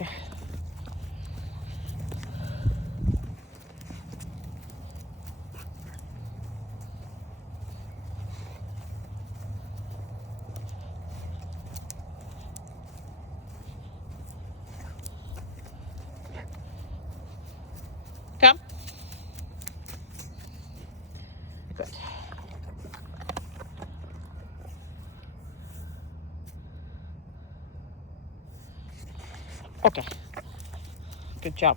Okay. Come. Good. Okay. Good job.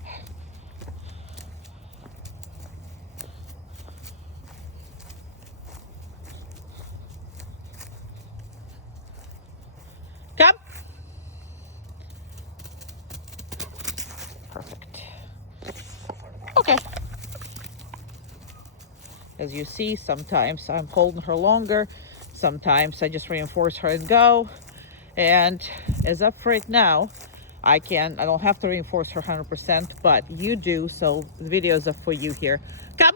Come. Perfect. Okay. As you see, sometimes I'm holding her longer. Sometimes I just reinforce her and go. And as of right now, I don't have to reinforce her 100%, but you do, so the videos are for you here. Come.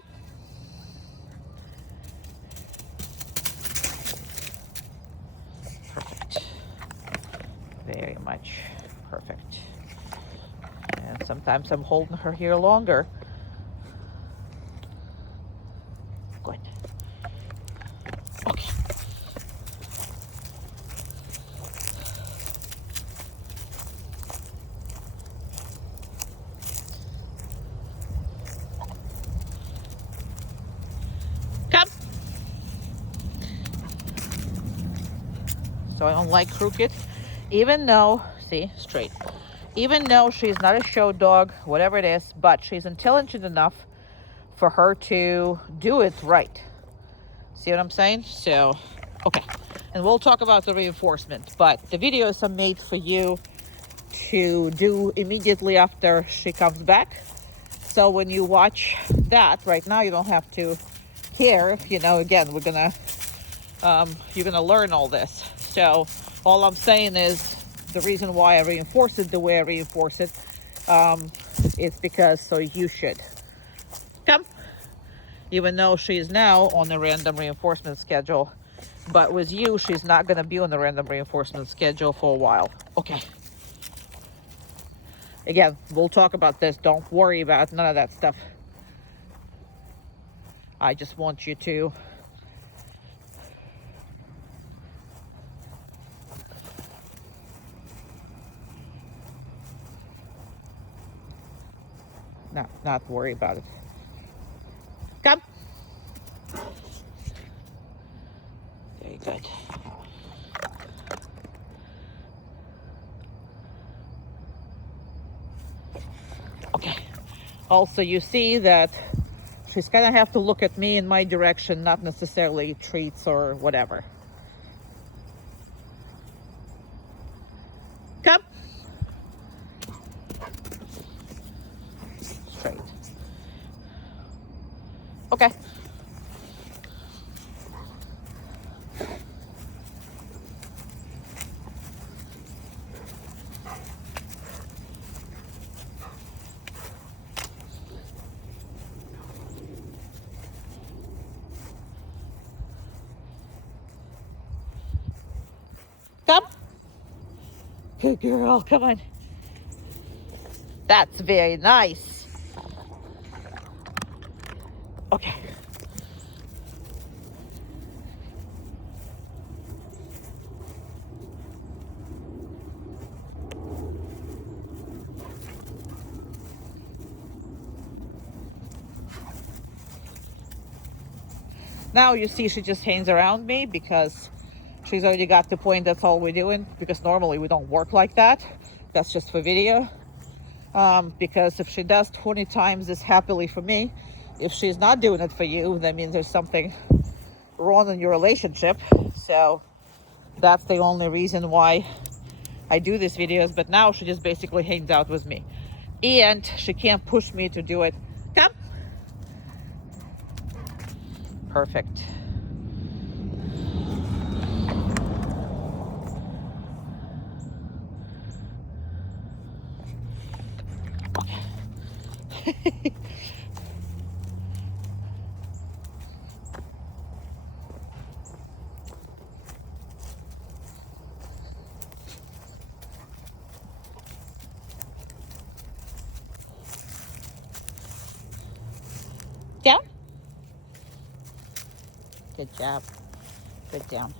Perfect. Very much perfect. And sometimes I'm holding her here longer. Good. Okay. Come. So I don't like crooked, even though, see, straight. Even though she's not a show dog, whatever it is, but she's intelligent enough for her to do it right. See what I'm saying? So, okay. And we'll talk about the reinforcement, but the videos are made for you to do immediately after she comes back. So when you watch that right now, you don't have to care. You know, again, you're gonna learn all this. So all I'm saying is the reason why I reinforce it the way I reinforce it is because so you should. Come. Even though she's now on a random reinforcement schedule, but with you, she's not going to be on the random reinforcement schedule for a while. Okay. Again, we'll talk about this. Don't worry about none of that stuff. I just want you to not worry about it. Come. Very good. Okay. Also, you see that she's gonna have to look at me in my direction, not necessarily treats or whatever. Come. Straight. Okay. Come. Good girl. Come on. That's very nice. Okay. Now you see she just hangs around me because she's already got the point. That's all we're doing, because normally we don't work like that. That's just for video. Because if she does 20 times this happily for me, if she's not doing it for you, that means there's something wrong in your relationship. So that's the only reason why I do these videos. But now she just basically hangs out with me, and she can't push me to do it. Come. Perfect. down. Good job. Good down.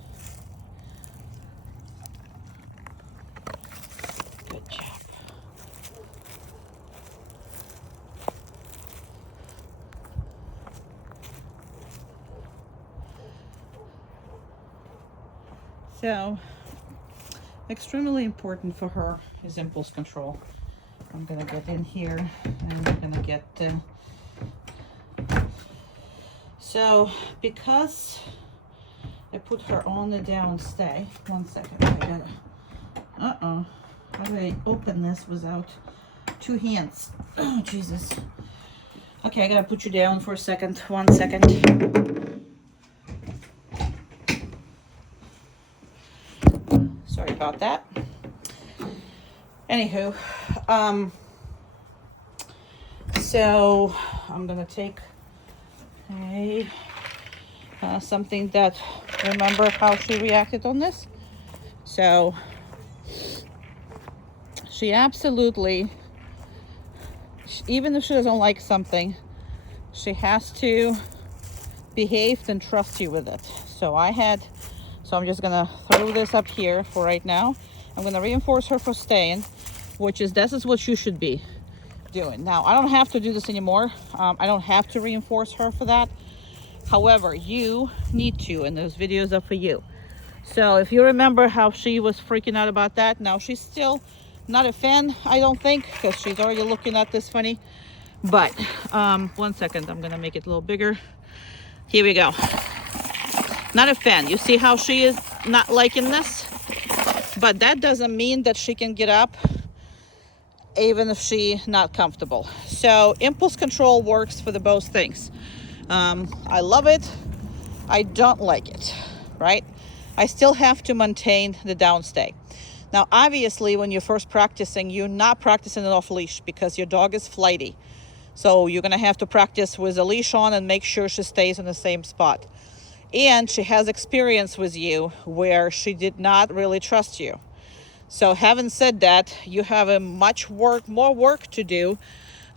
Good job. So, extremely important for her is impulse control. I'm gonna get in here and I'm gonna get so because I put her on the downstay. 1 second, I gotta how do I open this without 2 hands? Oh Jesus. Okay, I gotta put you down for a second. 1 second. Sorry about that. Anywho, so I'm gonna take something that, remember how she reacted on this. So she absolutely, even if she doesn't like something, she has to behave and trust you with it. So I'm just gonna throw this up here for right now. I'm gonna reinforce her for staying, this is what you should be doing. Now, I don't have to do this anymore. I don't have to reinforce her for that. However, you need to, and those videos are for you. So if you remember how she was freaking out about that, now she's still not a fan, I don't think, because she's already looking at this funny. But 1 second, I'm gonna make it a little bigger. Here we go. Not a fan. You see how she is not liking this? But that doesn't mean that she can get up even if she's not comfortable. So impulse control works for the both things. I love it. I don't like it, right? I still have to maintain the downstay. Now, obviously, when you're first practicing, you're not practicing it off leash because your dog is flighty. So you're gonna have to practice with a leash on and make sure she stays in the same spot. And she has experience with you where she did not really trust you. So having said that, you have a more work to do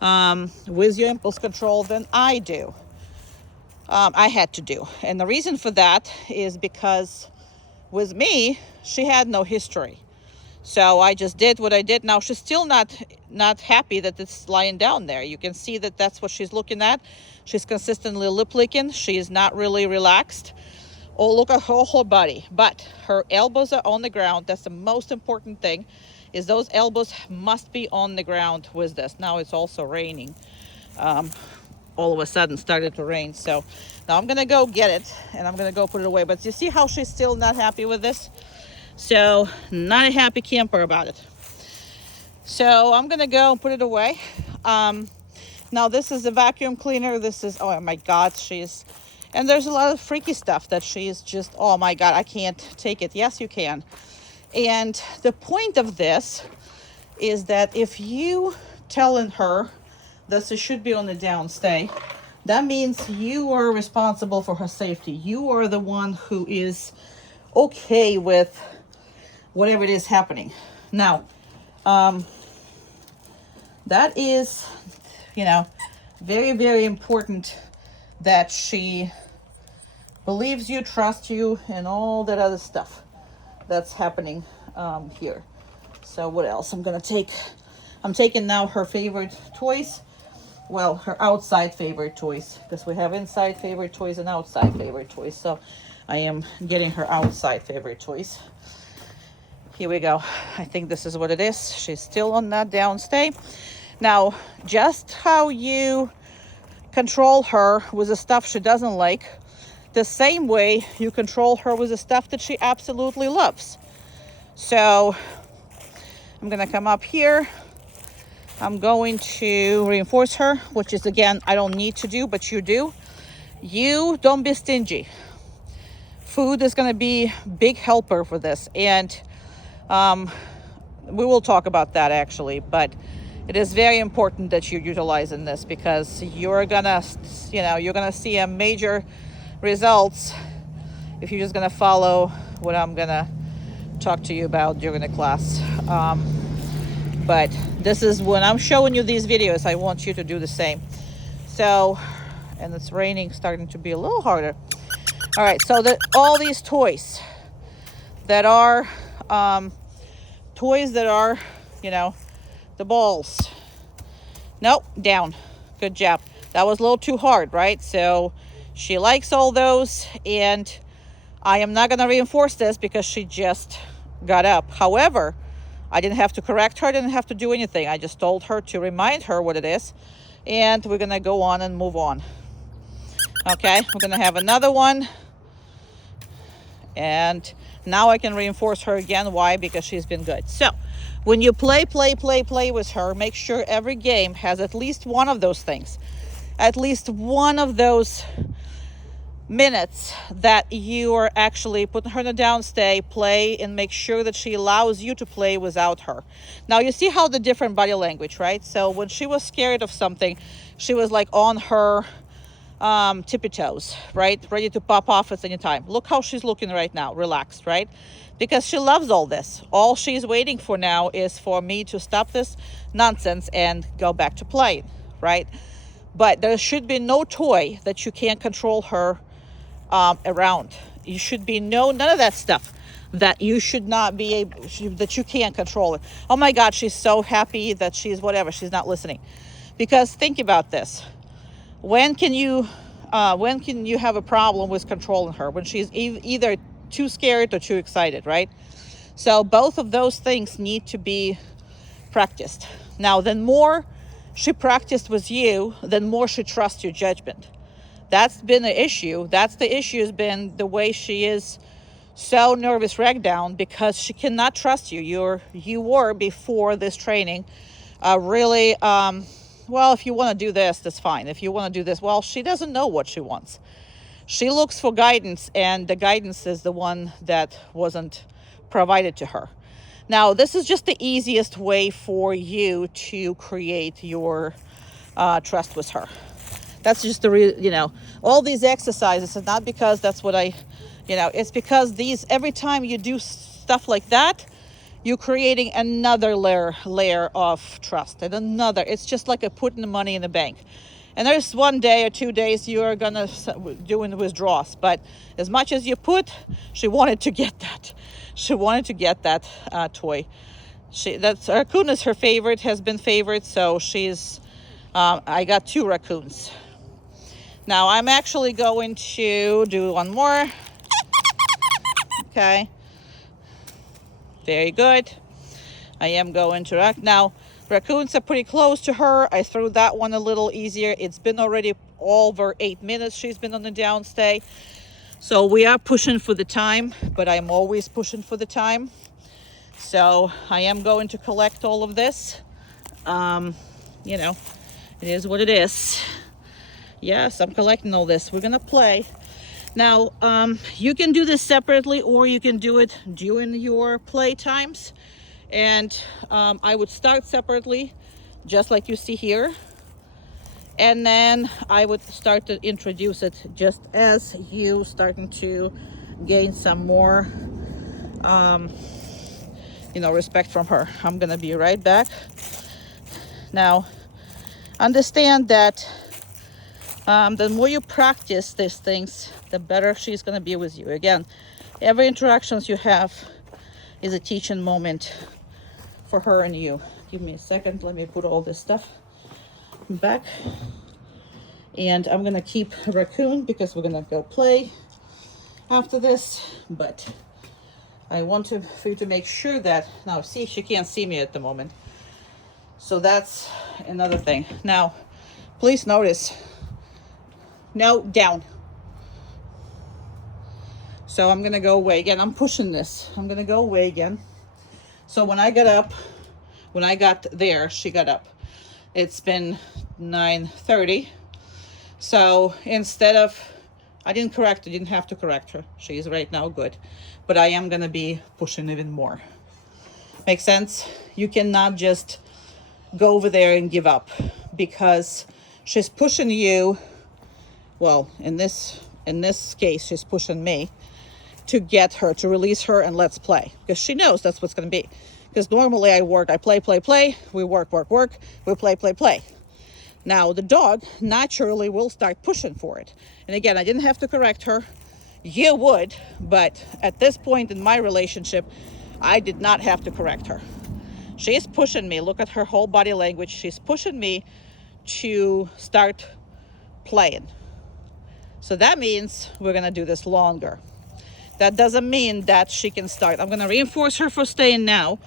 with your impulse control than I do. I had to do. And the reason for that is because with me, she had no history. So I just did what I did. Now she's still not happy that it's lying down there. You can see that that's what she's looking at. She's consistently lip licking. She is not really relaxed. Oh, look at her whole body. But her elbows are on the ground. That's the most important thing, is those elbows must be on the ground with this. Now it's also raining. All of a sudden started to rain. So now I'm gonna go get it and I'm gonna go put it away. But you see how she's still not happy with this? So not a happy camper about it. So I'm gonna go put it away. Now this is a vacuum cleaner. This is, oh my God, and there's a lot of freaky stuff that she's just, oh my God, I can't take it. Yes, you can. And the point of this is that if you telling her that she should be on the downstay, that means you are responsible for her safety. You are the one who is okay with whatever it is happening. Now, that is, very, very important that she believes you, trusts you, and all that other stuff that's happening here. So what else? I'm taking now her favorite toys. Well, her outside favorite toys, because we have inside favorite toys and outside favorite toys. So I am getting her outside favorite toys. Here we go. I think this is what it is. She's still on that downstay. Now, just how you control her with the stuff she doesn't like, the same way you control her with the stuff that she absolutely loves. So I'm gonna come up here. I'm going to reinforce her, which is, again, I don't need to do, but you do. You don't be stingy. Food is gonna be a big helper for this. And we will talk about that actually, but it is very important that you utilize in this, because you're gonna see a major results if you're just gonna follow what I'm gonna talk to you about during the class. But this is when I'm showing you these videos, I want you to do the same. So and it's raining, starting to be a little harder. All right, so all these toys that are, you know, the balls. Nope, down. Good job. That was a little too hard, right? So she likes all those, and I am not going to reinforce this because she just got up. However, I didn't have to correct her, I didn't have to do anything. I just told her to remind her what it is, and we're going to go on and move on. Okay, we're going to have another one. And now I can reinforce her again. Why? Because she's been good. So when you play with her, make sure every game has at least one of those things. At least one of those minutes that you are actually putting her in a downstay, play, and make sure that she allows you to play without her. Now you see how the different body language, right? So when she was scared of something, she was like on her tippy toes, right? Ready to pop off at any time. Look how she's looking right now, relaxed, right? Because she loves all this. All she's waiting for now is for me to stop this nonsense and go back to playing, right? But there should be no toy that you can't control her around. You should be none of that stuff that you should not be able, that you can't control it. Oh my God, she's so happy that she's whatever, she's not listening. Because think about this. When can you have a problem with controlling her? When she's either too scared or too excited, right? So both of those things need to be practiced. Now, the more she practiced with you, then more she trusts your judgment. That's been the issue. That's the issue, has been the way she is so nervous wrecked down, because she cannot trust you. You were before this training really well, if you want to do this, that's fine. If you want to do this, well, she doesn't know what she wants. She looks for guidance, and the guidance is the one that wasn't provided to her. Now, this is just the easiest way for you to create your trust with her. That's just all these exercises, and not because that's what it's because every time you do stuff like that, you're creating another layer of trust, and it's just like putting the money in the bank. And there's 1 day or 2 days you are gonna doing withdrawals, but as much as you put, she wanted to get that. She wanted to get that toy. Raccoon is her favorite, has been favorite, so she's. I got 2 raccoons. Now I'm actually going to do one more. Okay. Very good. I am going to rack. Now, raccoons are pretty close to her. I threw that one a little easier. It's been already over 8 minutes she's been on the downstay. So we are pushing for the time, but I'm always pushing for the time. So I am going to collect all of this. It is what it is. Yes, I'm collecting all this. We're gonna play. Now, you can do this separately, or you can do it during your play times. And I would start separately, just like you see here. And then I would start to introduce it just as you starting to gain some more, respect from her. I'm gonna be right back. Now, understand that the more you practice these things, the better she's going to be with you. Again, every interactions you have is a teaching moment for her and you. Give me a second. Let me put all this stuff back. And I'm going to keep Raccoon because we're going to go play after this. But I want for you to make sure that... Now, see, she can't see me at the moment. So that's another thing. Now, please notice... No, down. So I'm going to go away again. I'm pushing this. I'm going to go away again. So when I got there, she got up. It's been 9:30. So instead of, I didn't have to correct her. She is right now good. But I am going to be pushing even more. Make sense? You cannot just go over there and give up, because she's pushing you. Well, in this case, she's pushing me to get her, to release her, and let's play. Because she knows that's what's going to be. Because normally I play, we work, we play. Now the dog naturally will start pushing for it. And again, I didn't have to correct her. You would, but at this point in my relationship, I did not have to correct her. She's pushing me. Look at her whole body language. She's pushing me to start playing. So that means we're gonna do this longer. That doesn't mean that she can start. I'm gonna reinforce her for staying now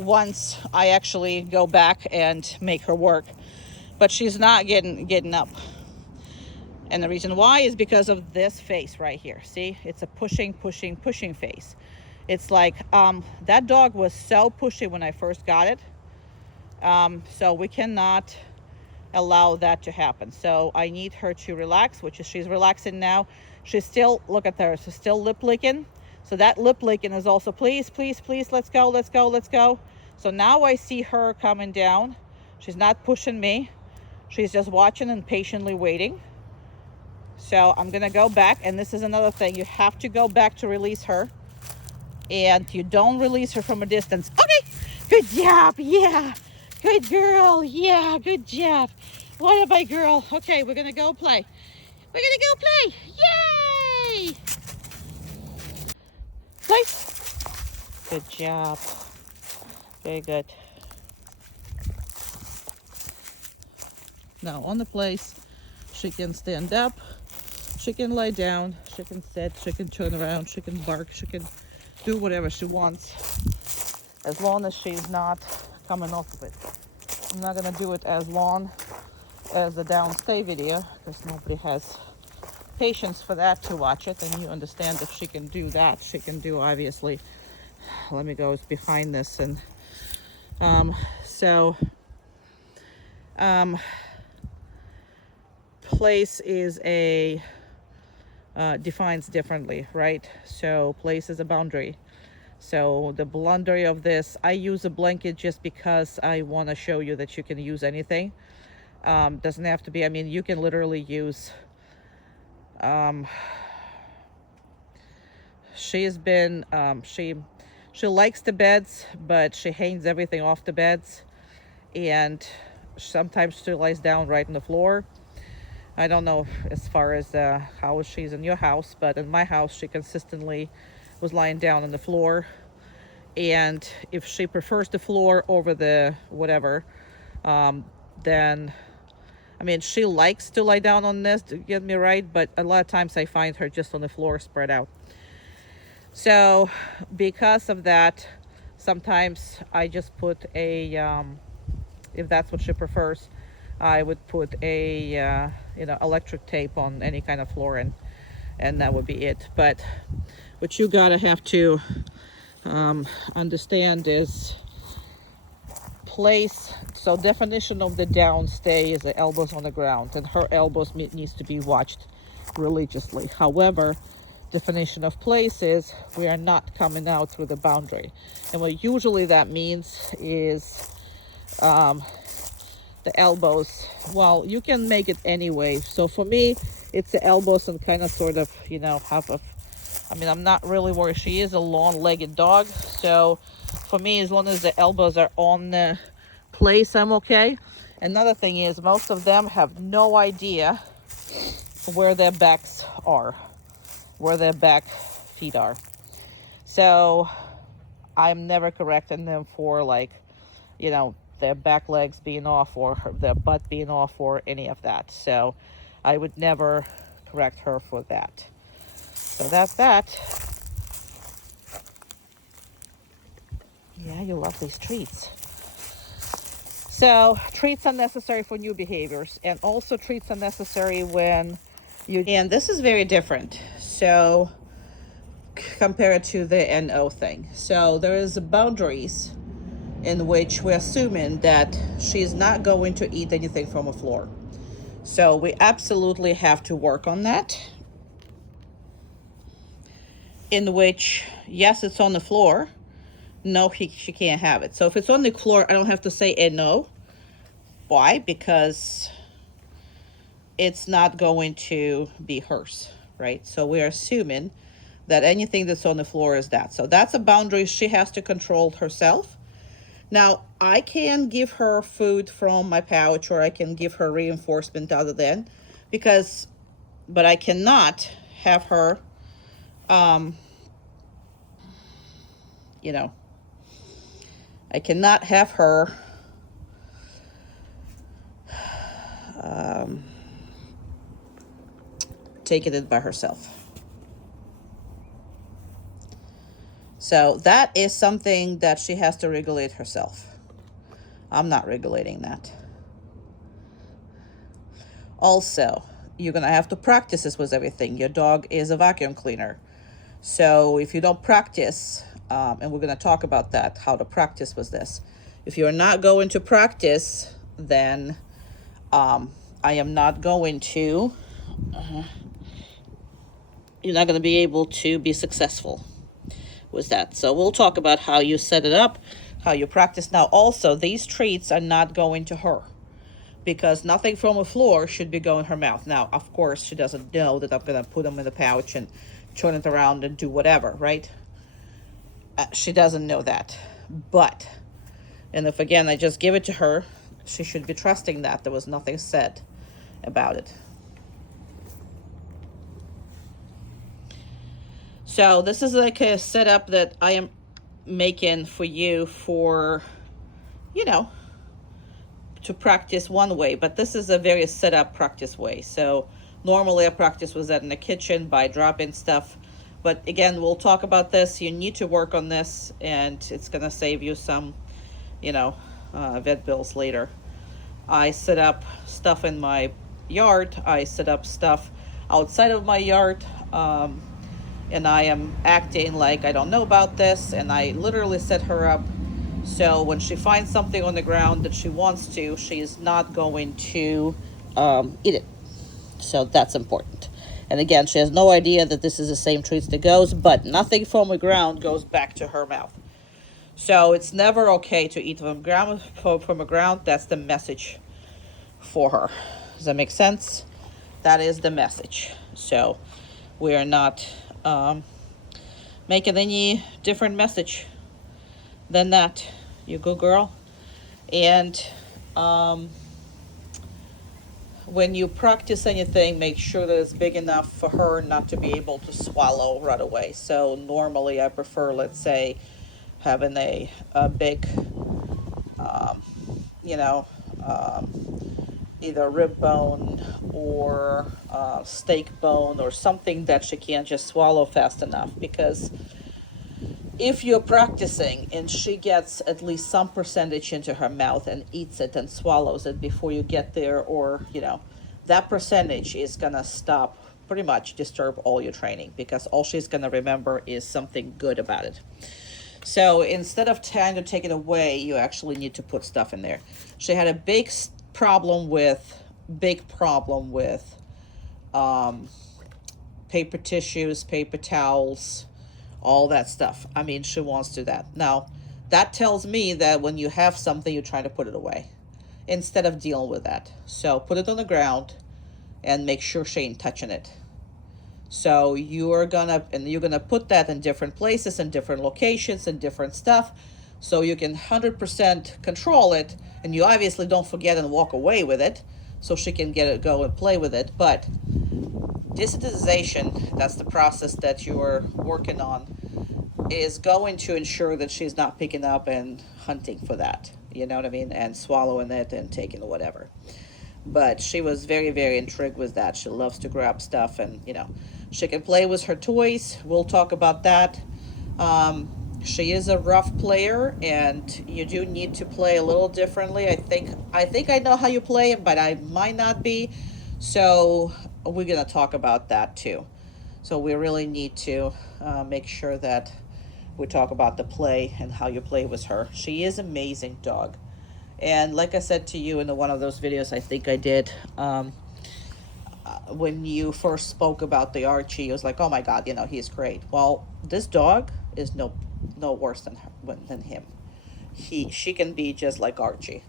once I actually go back and make her work. But she's not getting up. And the reason why is because of this face right here. See, it's a pushing face. It's like, that dog was so pushy when I first got it. So we cannot allow that to happen. So I need her to relax, which is she's relaxing now. She's still, look at her, she's still lip licking. So that lip licking is also, please, please, please, let's go, let's go, let's go. So now I see her coming down. She's not pushing me. She's just watching and patiently waiting. So I'm gonna go back, and this is another thing. You have to go back to release her, and you don't release her from a distance. Okay, good job, yeah. Good girl, yeah, good job. What about girl? Okay, we're gonna go play. We're gonna go play, yay! Play. Good job, very good. Now on the place, she can stand up, she can lie down, she can sit, she can turn around, she can bark, she can do whatever she wants, as long as she's not coming off of it. I'm not gonna do it as long as the downstay video because nobody has patience for that to watch it, and you understand if she can do that, she can do, obviously. Let me go behind this. And place is a defines differently, right? So place is a boundary. So the boundary of this, I use a blanket just because I want to show you that you can use anything. Doesn't have to be, I mean, you can literally use, she's been, she likes the beds, but she hangs everything off the beds, and sometimes she lies down right on the floor. I don't know as far as how she's in your house, but in my house, she consistently was lying down on the floor. And if she prefers the floor over the whatever, then, I mean, she likes to lie down on this, to get me right, but a lot of times I find her just on the floor spread out. So because of that, sometimes I just put a, if that's what she prefers, I would put a, electric tape on any kind of floor, and that would be it. But what you gotta have to understand is place. So definition of the downstay is the elbows on the ground, and her elbows needs to be watched religiously. However, definition of place is we are not coming out through the boundary, and what usually that means is the elbows, well, you can make it anyway. So for me, it's the elbows and kind of sort of, half of, I mean, I'm not really worried. She is a long-legged dog, so for me, as long as the elbows are on the place, I'm okay. Another thing is most of them have no idea where their backs are, where their back feet are. So I'm never correcting them for, like, their back legs being off or their butt being off or any of that. So I would never correct her for that. So that's that. Yeah, you love these treats. So treats are necessary for new behaviors, and also treats are necessary when you, and this is very different. So compared to the NO thing. So there is boundaries in which we're assuming that she's not going to eat anything from the floor. So we absolutely have to work on that. In which, yes, it's on the floor. No, she can't have it. So if it's on the floor, I don't have to say no. Why? Because it's not going to be hers, right? So we're assuming that anything that's on the floor is that. So that's a boundary she has to control herself. Now, I can give her food from my pouch, or I can give her reinforcement other than, but I cannot have her, um, you know, I cannot have her um, taking it by herself. So that is something that she has to regulate herself. I'm not regulating that. Also, you're going to have to practice this with everything. Your dog is a vacuum cleaner. So if you don't practice, and we're going to talk about that, how to practice with this. If you're not going to practice, then I am not going to, you're not going to be able to be successful with that. So we'll talk about how you set it up, how you practice. Now, also, these treats are not going to her, because nothing from the floor should be going in her mouth. Now, of course, she doesn't know that I'm going to put them in the pouch and turn it around and do whatever, right? She doesn't know that. But, and if again I just give it to her, she should be trusting that there was nothing said about it. So this is like a setup that I am making for you for, you know, to practice one way, but this is a very set up practice way. So normally I practice with that in the kitchen by dropping stuff, but again, we'll talk about this. You need to work on this, and it's gonna save you some, vet bills later. I set up stuff in my yard. I set up stuff outside of my yard, and I am acting like I don't know about this, and I literally set her up so when she finds something on the ground that she wants to, she is not going to eat it. So that's important. And again, she has no idea that this is the same treats that goes, but nothing from the ground goes back to her mouth. So it's never okay to eat from the ground. That's the message for her. Does that make sense? That is the message. So we are not making any different message than that. You go, girl. And when you practice anything, make sure that it's big enough for her not to be able to swallow right away. So normally I prefer, let's say, having a big, either rib bone or steak bone or something that she can't just swallow fast enough. Because if you're practicing and she gets at least some percentage into her mouth and eats it and swallows it before you get there, or, that percentage is going to stop, pretty much disturb all your training, because all she's going to remember is something good about it. So instead of trying to take it away, you actually need to put stuff in there. She had a big problem with paper tissues, paper towels, all that stuff. I mean, she wants to do that. Now, that tells me that when you have something, you're trying to put it away instead of dealing with that. So put it on the ground and make sure she ain't touching it. So you're gonna put that in different places and different locations and different stuff, so you can 100% control it, and you obviously don't forget and walk away with it, so she can go and play with it. But desensitization, that's the process that you're working on, is going to ensure that she's not picking up and hunting for that, you know what I mean, and swallowing it and taking whatever. But she was very, very intrigued with that. She loves to grab stuff, and she can play with her toys. We'll talk about that. She is a rough player, and you do need to play a little differently. I think I know how you play it, but I might not be. So we're gonna talk about that too. So we really need to make sure that we talk about the play and how you play with her. She is an amazing dog. And like I said to you in one of those videos, I think I did, when you first spoke about the Archie, it was like, oh my God, he's great. Well, this dog is no worse than him. She can be just like Archie.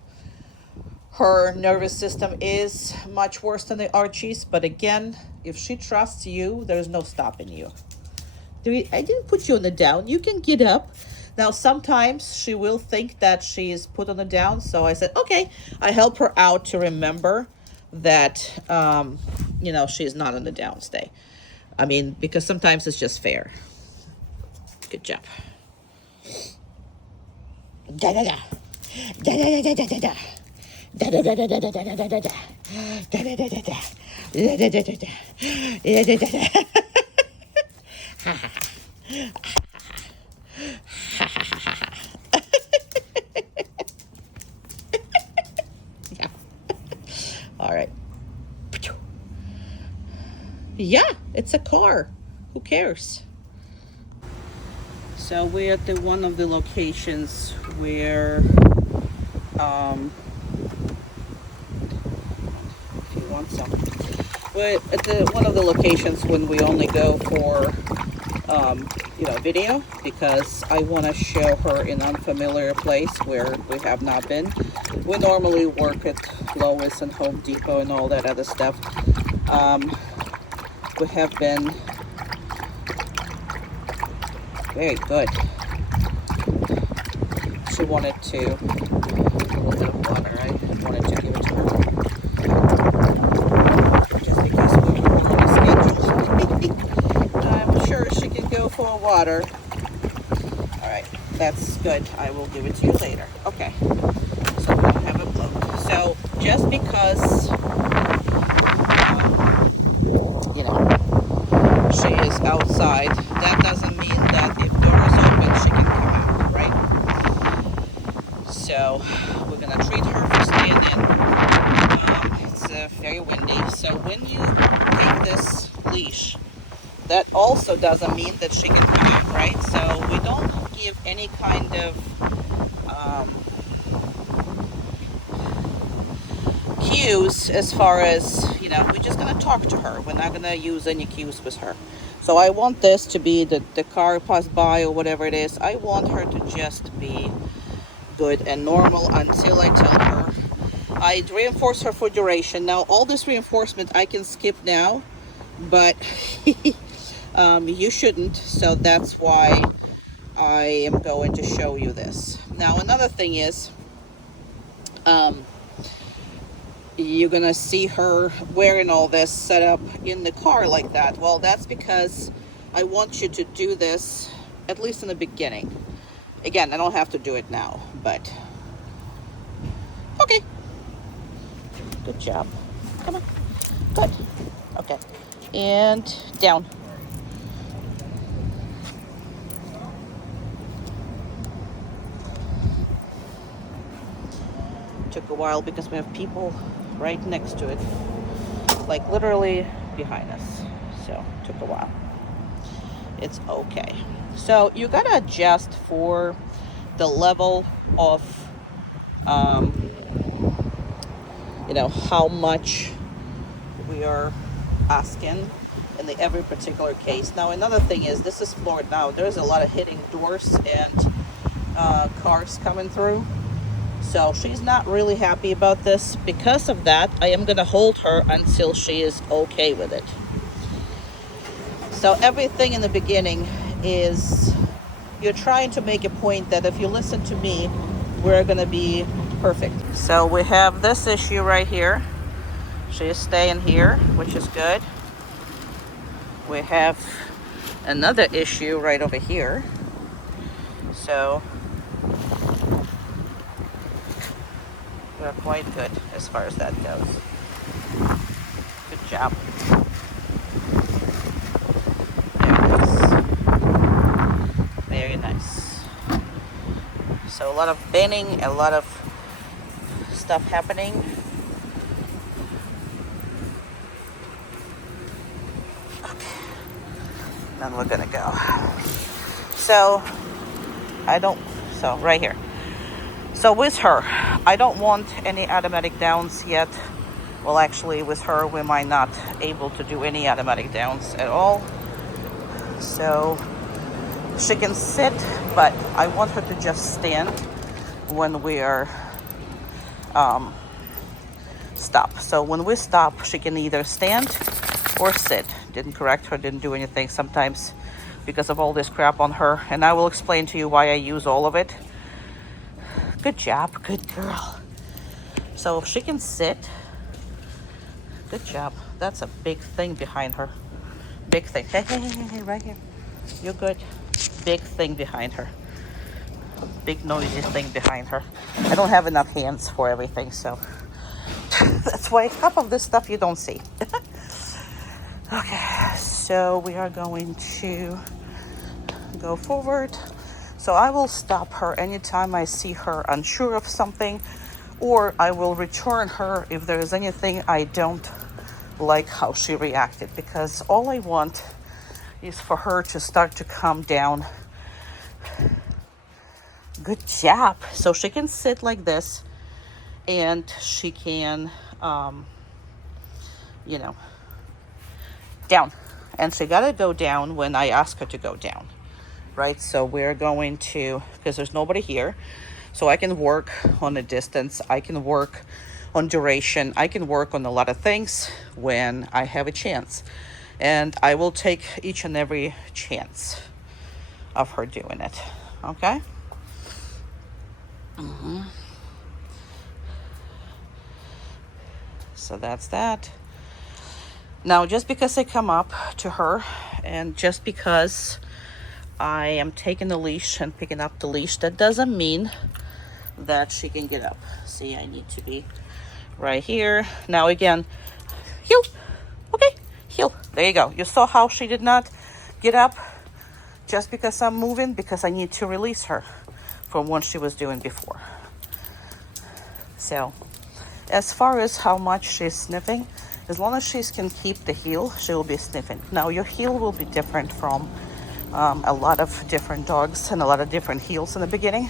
Her nervous system is much worse than the Archie's, but again, if she trusts you, there's no stopping you. I didn't put you on the down. You can get up. Now, sometimes she will think that she's put on the down. So I said, okay, I help her out to remember that, you know, she's not on the down stay. I mean, because sometimes it's just fair. Good job. Da da da. Da da da da da da. Da da da da da da da da da da. Da da da da da. Da da da da da. Da da da da. Ha ha ha. Yeah. All right. Yeah, it's a car. Who cares? So we're at one of the locations where, if you want some, we're at one of the locations when we only go for, you know, video, because I want to show her an unfamiliar place where we have not been. We normally work at Lowe's and Home Depot and all that other stuff. We have been very good. She wanted to a little bit of water. I wanted to give it to her just because we were on a schedule. I'm sure she can go for water. All right, that's good. I will give it to you later. Okay, so we don't have a blow. So just because, you know, she is outside, that doesn't mean that if door is open, she can come out, right? So we're gonna treat her for staying in. It's very windy. So when you take this leash, that also doesn't mean that she can come out, right? So we don't give any kind of cues as far as, you know, we're just gonna talk to her. We're not gonna use any cues with her. So I want this to be the car passed by or whatever it is. I want her to just be good and normal until I tell her. I'd reinforce her for duration. Now, all this reinforcement I can skip now, but you shouldn't. So that's why I am going to show you this. Now, another thing is, you're gonna see her wearing all this set up in the car like that. Well, that's because I want you to do this at least in the beginning. Again, I don't have to do it now, but okay. Good job. Come on. Good. Okay. And down. Took a while because we have people right next to it, like literally behind us, so took a while. It's okay. So you gotta adjust for the level of you know, how much we are asking in every particular case. Now, another thing is, this is Florida. Now there's a lot of hitting doors and cars coming through. So she's not really happy about this. Because of that, I am going to hold her until she is okay with it. So everything in the beginning is, you're trying to make a point that if you listen to me, we're going to be perfect. So we have this issue right here. She is staying here, which is good. We have another issue right over here. So we're quite good as far as that goes. Good job. There it is. Very nice. So a lot of bending, a lot of stuff happening. Okay. Then we're gonna go. So right here. So with her, I don't want any automatic downs yet. Well, actually, with her, we might not able to do any automatic downs at all. So she can sit, but I want her to just stand when we are stop. So when we stop, she can either stand or sit. Didn't correct her, didn't do anything. Sometimes because of all this crap on her. And I will explain to you why I use all of it. Good job, good girl. So she can sit. Good job. That's a big thing behind her. Big thing. Hey, hey, hey, hey, right here. You're good. Big thing behind her. Big noisy thing behind her. I don't have enough hands for everything, so that's why half of this stuff you don't see. Okay, so we are going to go forward. So I will stop her anytime I see her unsure of something, or I will return her if there is anything I don't like how she reacted, because all I want is for her to start to calm down. Good job. So she can sit like this, and she can, down. And she gotta go down when I ask her to go down, right? So we're going to, because there's nobody here, so I can work on a distance, I can work on duration, I can work on a lot of things when I have a chance. And I will take each and every chance of her doing it, okay? So that's that. Now, just because I come up to her and just because I am taking the leash and picking up the leash, that doesn't mean that she can get up. See, I need to be right here. Now again, heel. Okay, heel. There you go. You saw how she did not get up just because I'm moving, because I need to release her from what she was doing before. So as far as how much she's sniffing, as long as she can keep the heel, she will be sniffing. Now your heel will be different from a lot of different dogs and a lot of different heels in the beginning.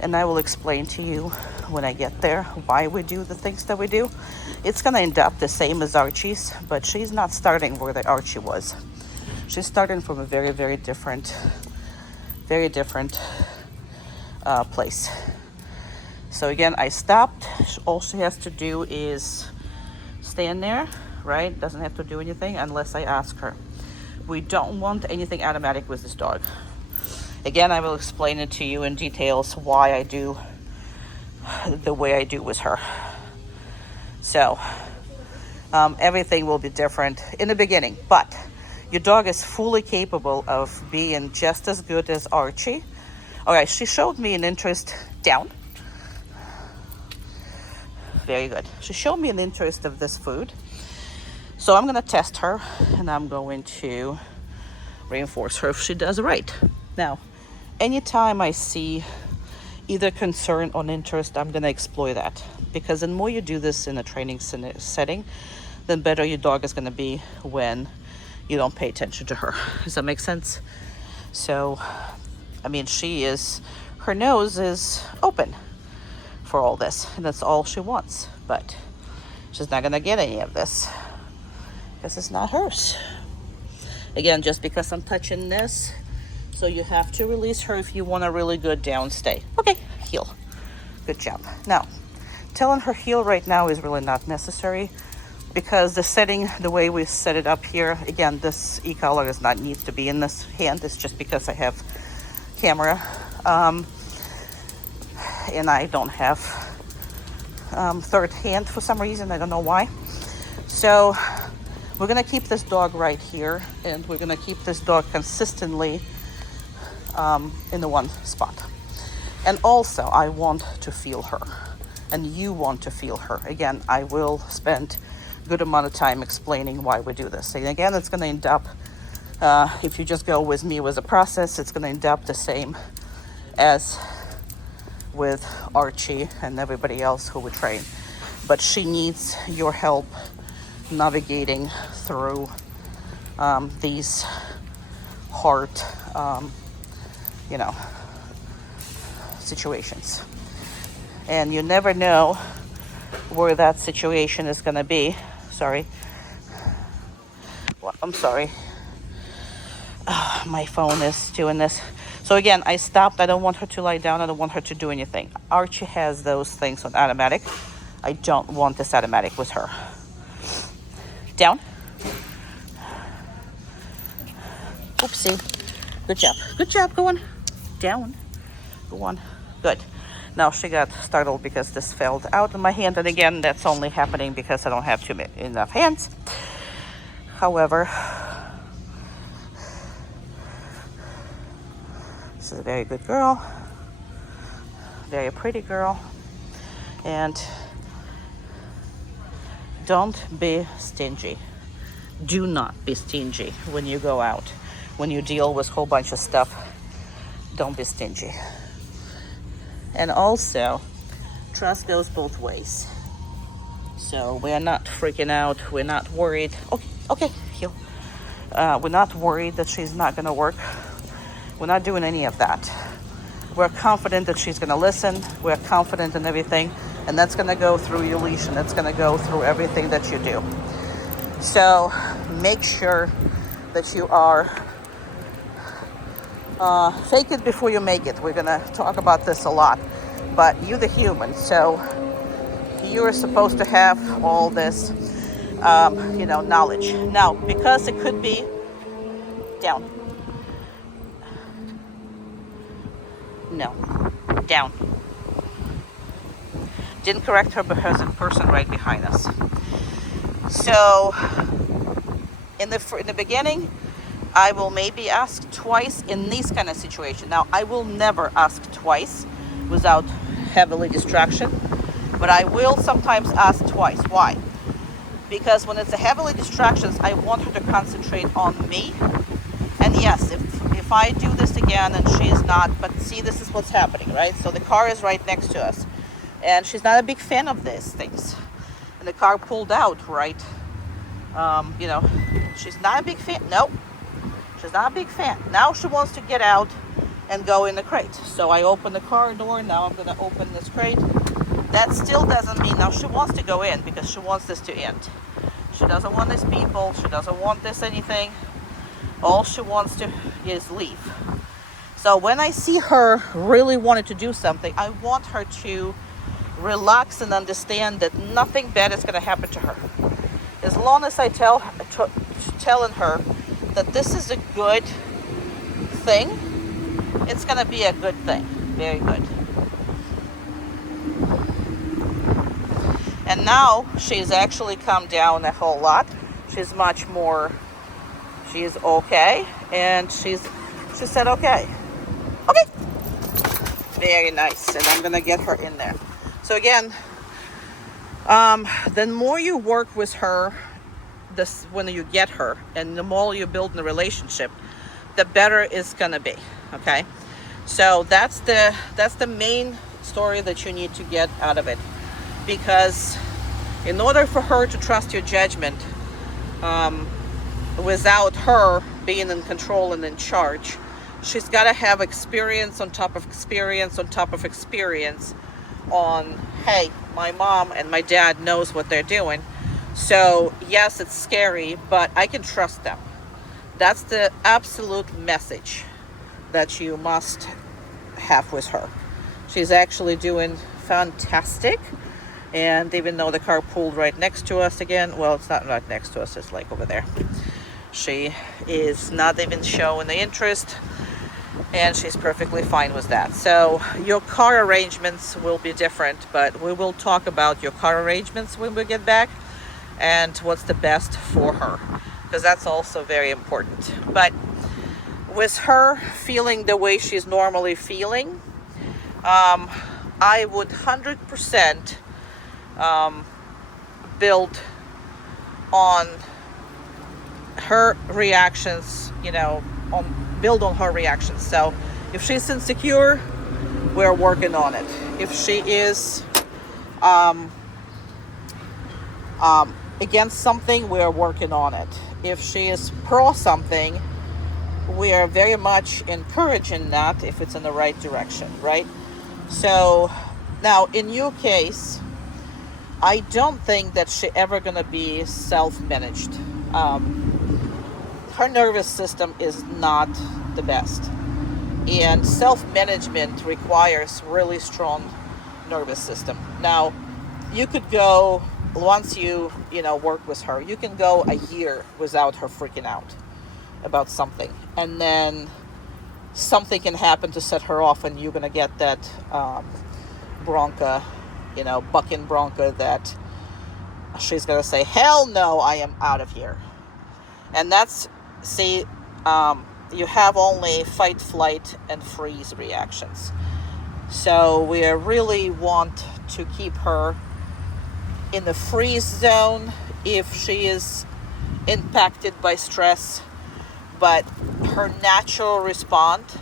And I will explain to you when I get there why we do the things that we do. It's gonna end up the same as Archie's, but she's not starting where the Archie was. She's starting from a very, very different place. So again, I stopped. All she has to do is stand there, right? Doesn't have to do anything unless I ask her. We don't want anything automatic with this dog. Again, I will explain it to you in details why I do the way I do with her. So everything will be different in the beginning, but your dog is fully capable of being just as good as Archie. All right, she showed me an interest down. Very good. She showed me an interest of this food. So I'm going to test her, and I'm going to reinforce her if she does right. Now, anytime I see either concern or interest, I'm going to exploit that. Because the more you do this in a training setting, the better your dog is going to be when you don't pay attention to her. Does that make sense? So, I mean, her nose is open for all this, and that's all she wants. But she's not going to get any of this because it's not hers. Again, just because I'm touching this, so you have to release her if you want a really good down stay. Okay, heel. Good job. Now, telling her heel right now is really not necessary because the setting, the way we set it up here, again, this e-collar does not need to be in this hand. It's just because I have camera and I don't have third hand for some reason. I don't know why. So we're going to keep this dog right here, and we're going to keep this dog consistently in the one spot. And also, I want to feel her, and you want to feel her. Again, I will spend a good amount of time explaining why we do this. And again, it's going to end up, if you just go with me with the process, it's going to end up the same as with Archie and everybody else who we train. But she needs your help navigating through these hard, situations. And you never know where that situation is going to be. Sorry. Well, I'm sorry. My phone is doing this. So again, I stopped. I don't want her to lie down. I don't want her to do anything. Archie has those things on automatic. I don't want this automatic with her. Down. Oopsie. Good job. Good job. Go on. Down. Go on. Good. Now she got startled because this fell out of my hand. And again, that's only happening because I don't have enough hands. However, she's a very good girl. Very pretty girl. And don't be stingy. Do not be stingy when you go out. When you deal with a whole bunch of stuff, don't be stingy. And also, trust goes both ways. So we're not freaking out. We're not worried. Okay, heel. We're not worried that she's not going to work. We're not doing any of that. We're confident that she's going to listen. We're confident in everything. And that's going to go through your leash, and that's going to go through everything that you do. So make sure that you are fake it before you make it. We're going to talk about this a lot. But you're the human, so you're supposed to have all this, knowledge. Now, because it could be down. No, down. Didn't correct her because the person right behind us. So, in the beginning, I will maybe ask twice in this kind of situation. Now, I will never ask twice without heavily distraction, but I will sometimes ask twice. Why? Because when it's a heavily distractions, I want her to concentrate on me. And yes, if I do this again and she's not, but see, this is what's happening, right? So the car is right next to us, and she's not a big fan of these things. And the car pulled out, right? She's not a big fan. Nope, she's not a big fan. Now she wants to get out and go in the crate. So I open the car door. Now I'm going to open this crate. That still doesn't mean now she wants to go in because she wants this to end. She doesn't want these people. She doesn't want this anything. All she wants to is leave. So when I see her really wanting to do something, I want her to relax and understand that nothing bad is going to happen to her. As long as I telling her that this is a good thing, it's going to be a good thing. Very good. And now she's actually calmed down a whole lot. She's much more, she's okay. And she said, okay. Okay. Very nice. And I'm going to get her in there. So again, the more you work with her, when you get her, and the more you build in the relationship, the better it's going to be. Okay. So that's the main story that you need to get out of it. Because in order for her to trust your judgment, without her being in control and in charge, she's got to have experience on top of experience on top of experience on, hey, my mom and my dad knows what they're doing. So yes, it's scary, but I can trust them. That's the absolute message that you must have with her. She's actually doing fantastic. And even though the car pulled right next to us again, well, it's not right next to us, it's like over there. She is not even showing the interest, and she's perfectly fine with that. So your car arrangements will be different, but we will talk about your car arrangements when we get back and what's the best for her, because that's also very important. But with her feeling the way she's normally feeling, I would 100% build on her reactions, build on her reactions. So if she's insecure, we're working on it. If she is against something, we're working on it. If she is pro something, we are very much encouraging that if it's in the right direction, right? So now in your case, I don't think that she ever gonna be self-managed. Her nervous system is not the best, and self-management requires really strong nervous system. Now, you could go, once you work with her, you can go a year without her freaking out about something, and then something can happen to set her off, and you're gonna get that bronca, bucking bronca, that she's gonna say, hell no, I am out of here. And that's, see, you have only fight, flight, and freeze reactions. So we really want to keep her in the freeze zone if she is impacted by stress, but her natural response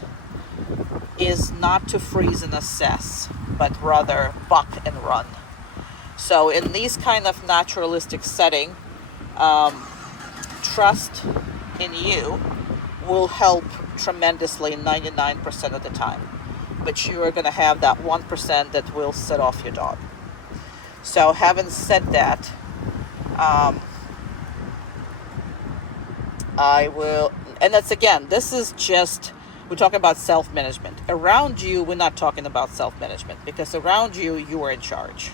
is not to freeze and assess, but rather buck and run. So in these kind of naturalistic setting, trust in you will help tremendously 99% of the time. But you are going to have that 1% that will set off your dog. So having said that, I will, and that's again, this is just, we're talking about self-management. Around you, we're not talking about self-management, because around you, you are in charge.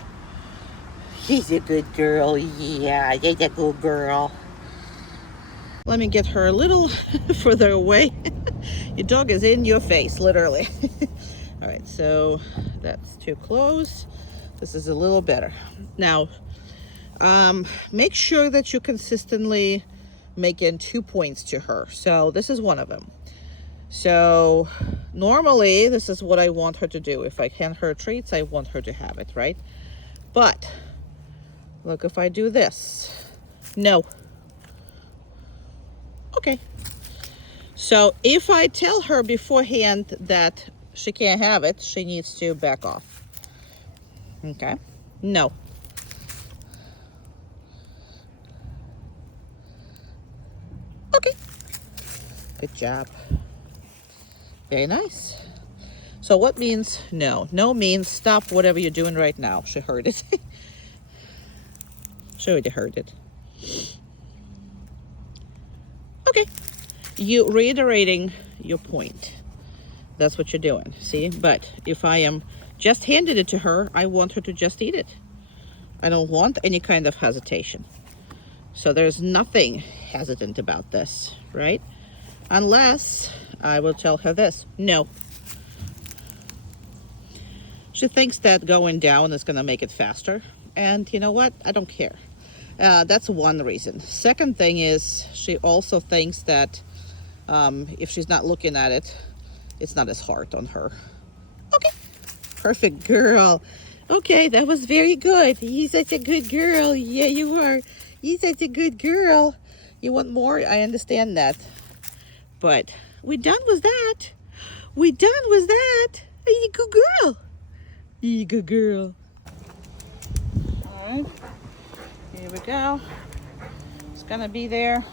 She's a good girl. Yeah, she's a good girl. Let me get her a little further away. Your dog is in your face, literally. All right, so that's too close. This is a little better. Now, make sure that you consistently make in 2 points to her. So this is one of them. So normally, this is what I want her to do. If I hand her treats, I want her to have it, right? But look, if I do this, no. Okay. So if I tell her beforehand that she can't have it, she needs to back off. Okay. No. Okay. Good job. Very nice. So what means no? No means stop whatever you're doing right now. She heard it. She already heard it. Okay. You reiterating your point. That's what you're doing. See? But if I am just handed it to her, I want her to just eat it. I don't want any kind of hesitation. So there's nothing hesitant about this, right? Unless I will tell her this. No. She thinks that going down is going to make it faster. And you know what? I don't care. That's one reason. Second thing is, she also thinks that if she's not looking at it, it's not as hard on her. Okay. Perfect girl. Okay, that was very good. You're such a good girl. Yeah, you are. You're such a good girl. You want more? I understand that. But we're done with that. We're done with that. You're a good girl. You're a good girl. All right. Here we go. It's gonna be there.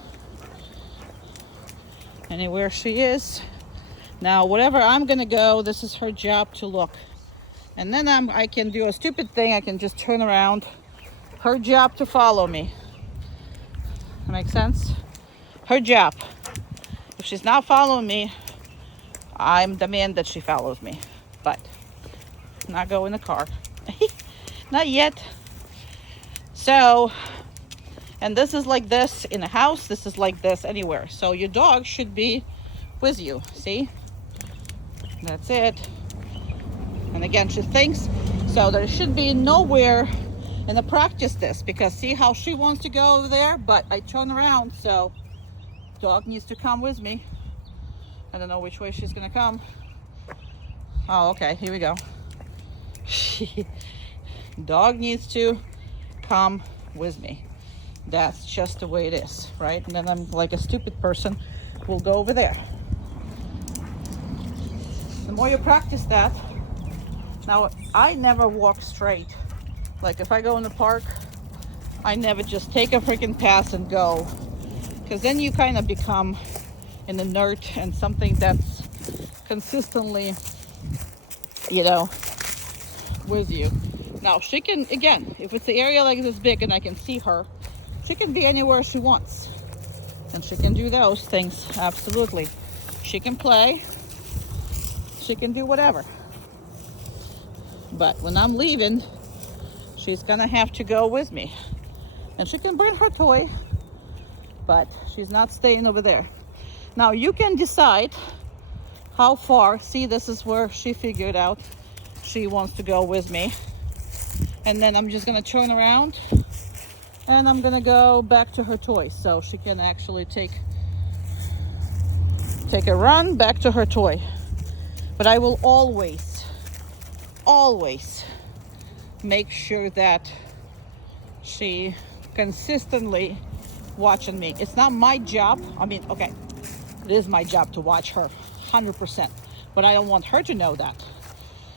Anywhere she is. Now, whatever I'm gonna go, this is her job to look. And then I can do a stupid thing. I can just turn around. Her job to follow me. That makes sense? Her job. If she's not following me, I'm the man that she follows me. But not go in the car. Not yet. So, and this is like this in a house. This is like this anywhere. So your dog should be with you. See? That's it. And again, she thinks, so there should be nowhere, and I practice this, because see how she wants to go over there, but I turn around, so dog needs to come with me. I don't know which way she's gonna come. Oh, okay, here we go. Dog needs to come with me. That's just the way it is, right? And then I'm like a stupid person, will go over there. The more you practice that. Now, I never walk straight. Like if I go in the park, I never just take a freaking pass and go. Because then you kind of become an inert and something that's consistently, with you. Now, she can, again, if it's the area like this big and I can see her, she can be anywhere she wants. And she can do those things, absolutely. She can play. She can do whatever. But when I'm leaving, she's gonna have to go with me. And she can bring her toy, but she's not staying over there. Now you can decide how far. See, this is where she figured out she wants to go with me. And then I'm just gonna turn around and I'm gonna go back to her toy so she can actually take a run back to her toy. But I will always make sure that she consistently watching me. It's not my job. I mean, okay, it is my job to watch her 100%, but I don't want her to know that.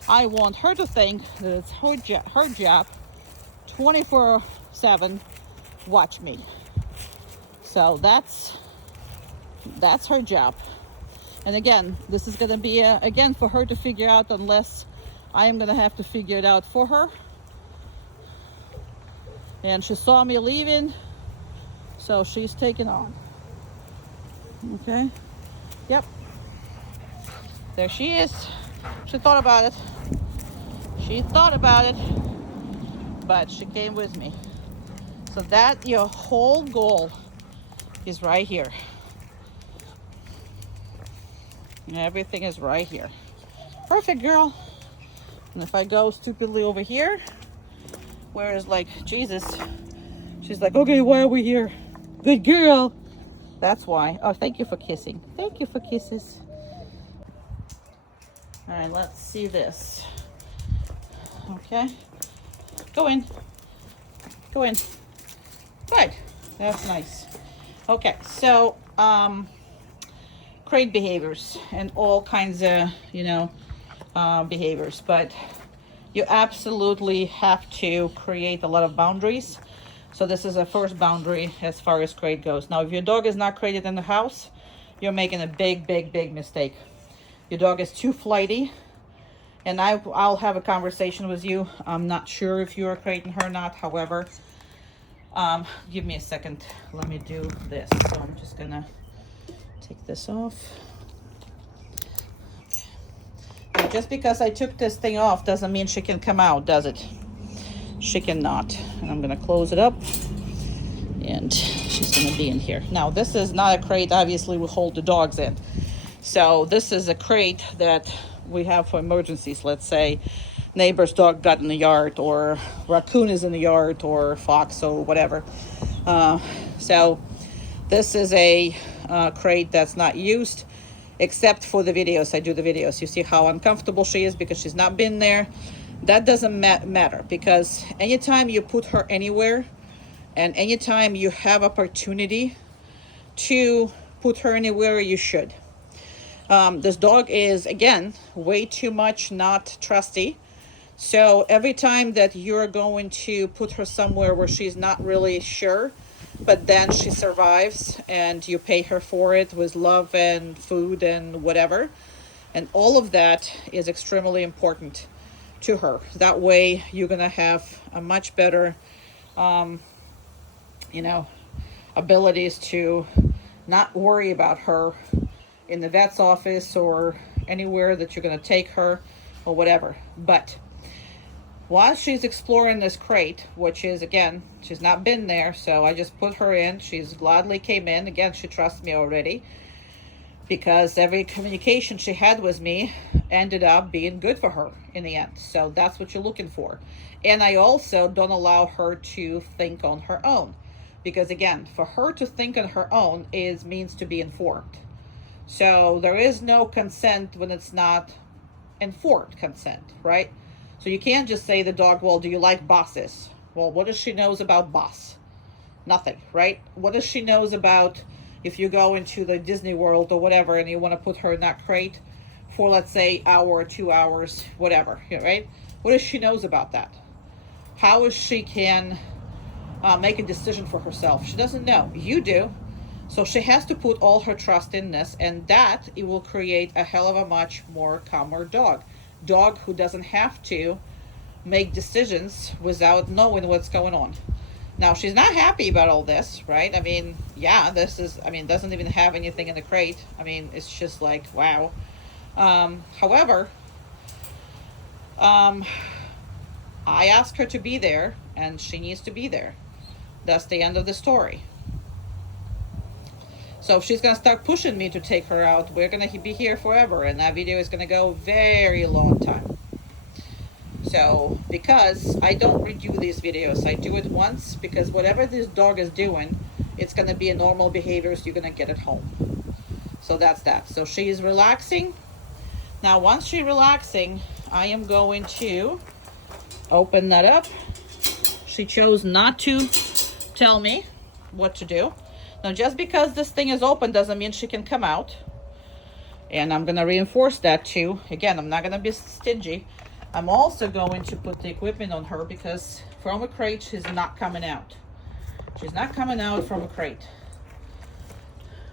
I want her to think that it's her job 24/7 watch me. So that's her job. And again, this is going to be again for her to figure out, unless I am going to have to figure it out for her. And she saw me leaving, so she's taking on. Okay. Yep. There she is. She thought about it. But she came with me. So that your whole goal is right here. And everything is right here. Perfect, girl. And if I go stupidly over here, where is like Jesus, she's like, okay, why are we here? Good girl. That's why. Oh, thank you for kissing. Thank you for kisses. All right, let's see this. Okay. Go in. Go in. Good. That's nice. Okay, so crate behaviors and all kinds of, behaviors, but you absolutely have to create a lot of boundaries. So this is a first boundary as far as crate goes. Now, if your dog is not crated in the house, you're making a big mistake. Your dog is too flighty, and I'll have a conversation with you. I'm not sure if you are crating her or not. However, give me a second. Let me do this. So I'm just gonna take this off. Now, just because I took this thing off doesn't mean she can come out, does it? She cannot. And I'm gonna close it up, and she's gonna be in here. Now, this is not a crate, obviously, we hold the dogs in. So this is a crate that we have for emergencies. Let's say neighbor's dog got in the yard, or raccoon is in the yard, or fox, or whatever. So this is a crate that's not used except for the videos. I do the videos. You see how uncomfortable she is because she's not been there. That doesn't matter, because anytime you put her anywhere and anytime you have opportunity to put her anywhere, you should. This dog is, again, way too much not trusty. So every time that you're going to put her somewhere where she's not really sure, but then she survives and you pay her for it with love and food and whatever, and all of that is extremely important to her. That way you're gonna have a much better abilities to not worry about her in the vet's office or anywhere that you're going to take her or whatever. But while she's exploring this crate, which is, again, she's not been there, so I just put her in. She's gladly came in. Again, she trusts me already, because every communication she had with me ended up being good for her in the end. So that's what you're looking for. And I also don't allow her to think on her own, because again, for her to think on her own means to be informed. So there is no consent when it's not informed consent, right? So you can't just say to the dog, well, do you like bosses? Well, what does she knows about boss? Nothing, right? What does she knows about if you go into the Disney World or whatever and you want to put her in that crate for, let's say, hour or 2 hours, whatever, right? What does she knows about that? How is she can make a decision for herself? She doesn't know. You do. So she has to put all her trust in this, and that it will create a hell of a much more calmer dog who doesn't have to make decisions without knowing what's going on. Now, she's not happy about all this, right? I mean, yeah, doesn't even have anything in the crate. I mean, it's just like, wow. However, I asked her to be there, and she needs to be there. That's the end of the story. So if she's gonna start pushing me to take her out, we're gonna be here forever, and that video is gonna go very long time. So because I don't redo these videos, I do it once, because whatever this dog is doing, it's gonna be a normal behaviors you're gonna get at home. So that's that. So she is relaxing. Now once she's relaxing, I am going to open that up. She chose not to tell me what to do. Now just because this thing is open doesn't mean she can come out. And I'm gonna reinforce that too. Again, I'm not gonna be stingy. I'm also going to put the equipment on her, because from a crate she's not coming out. She's not coming out from a crate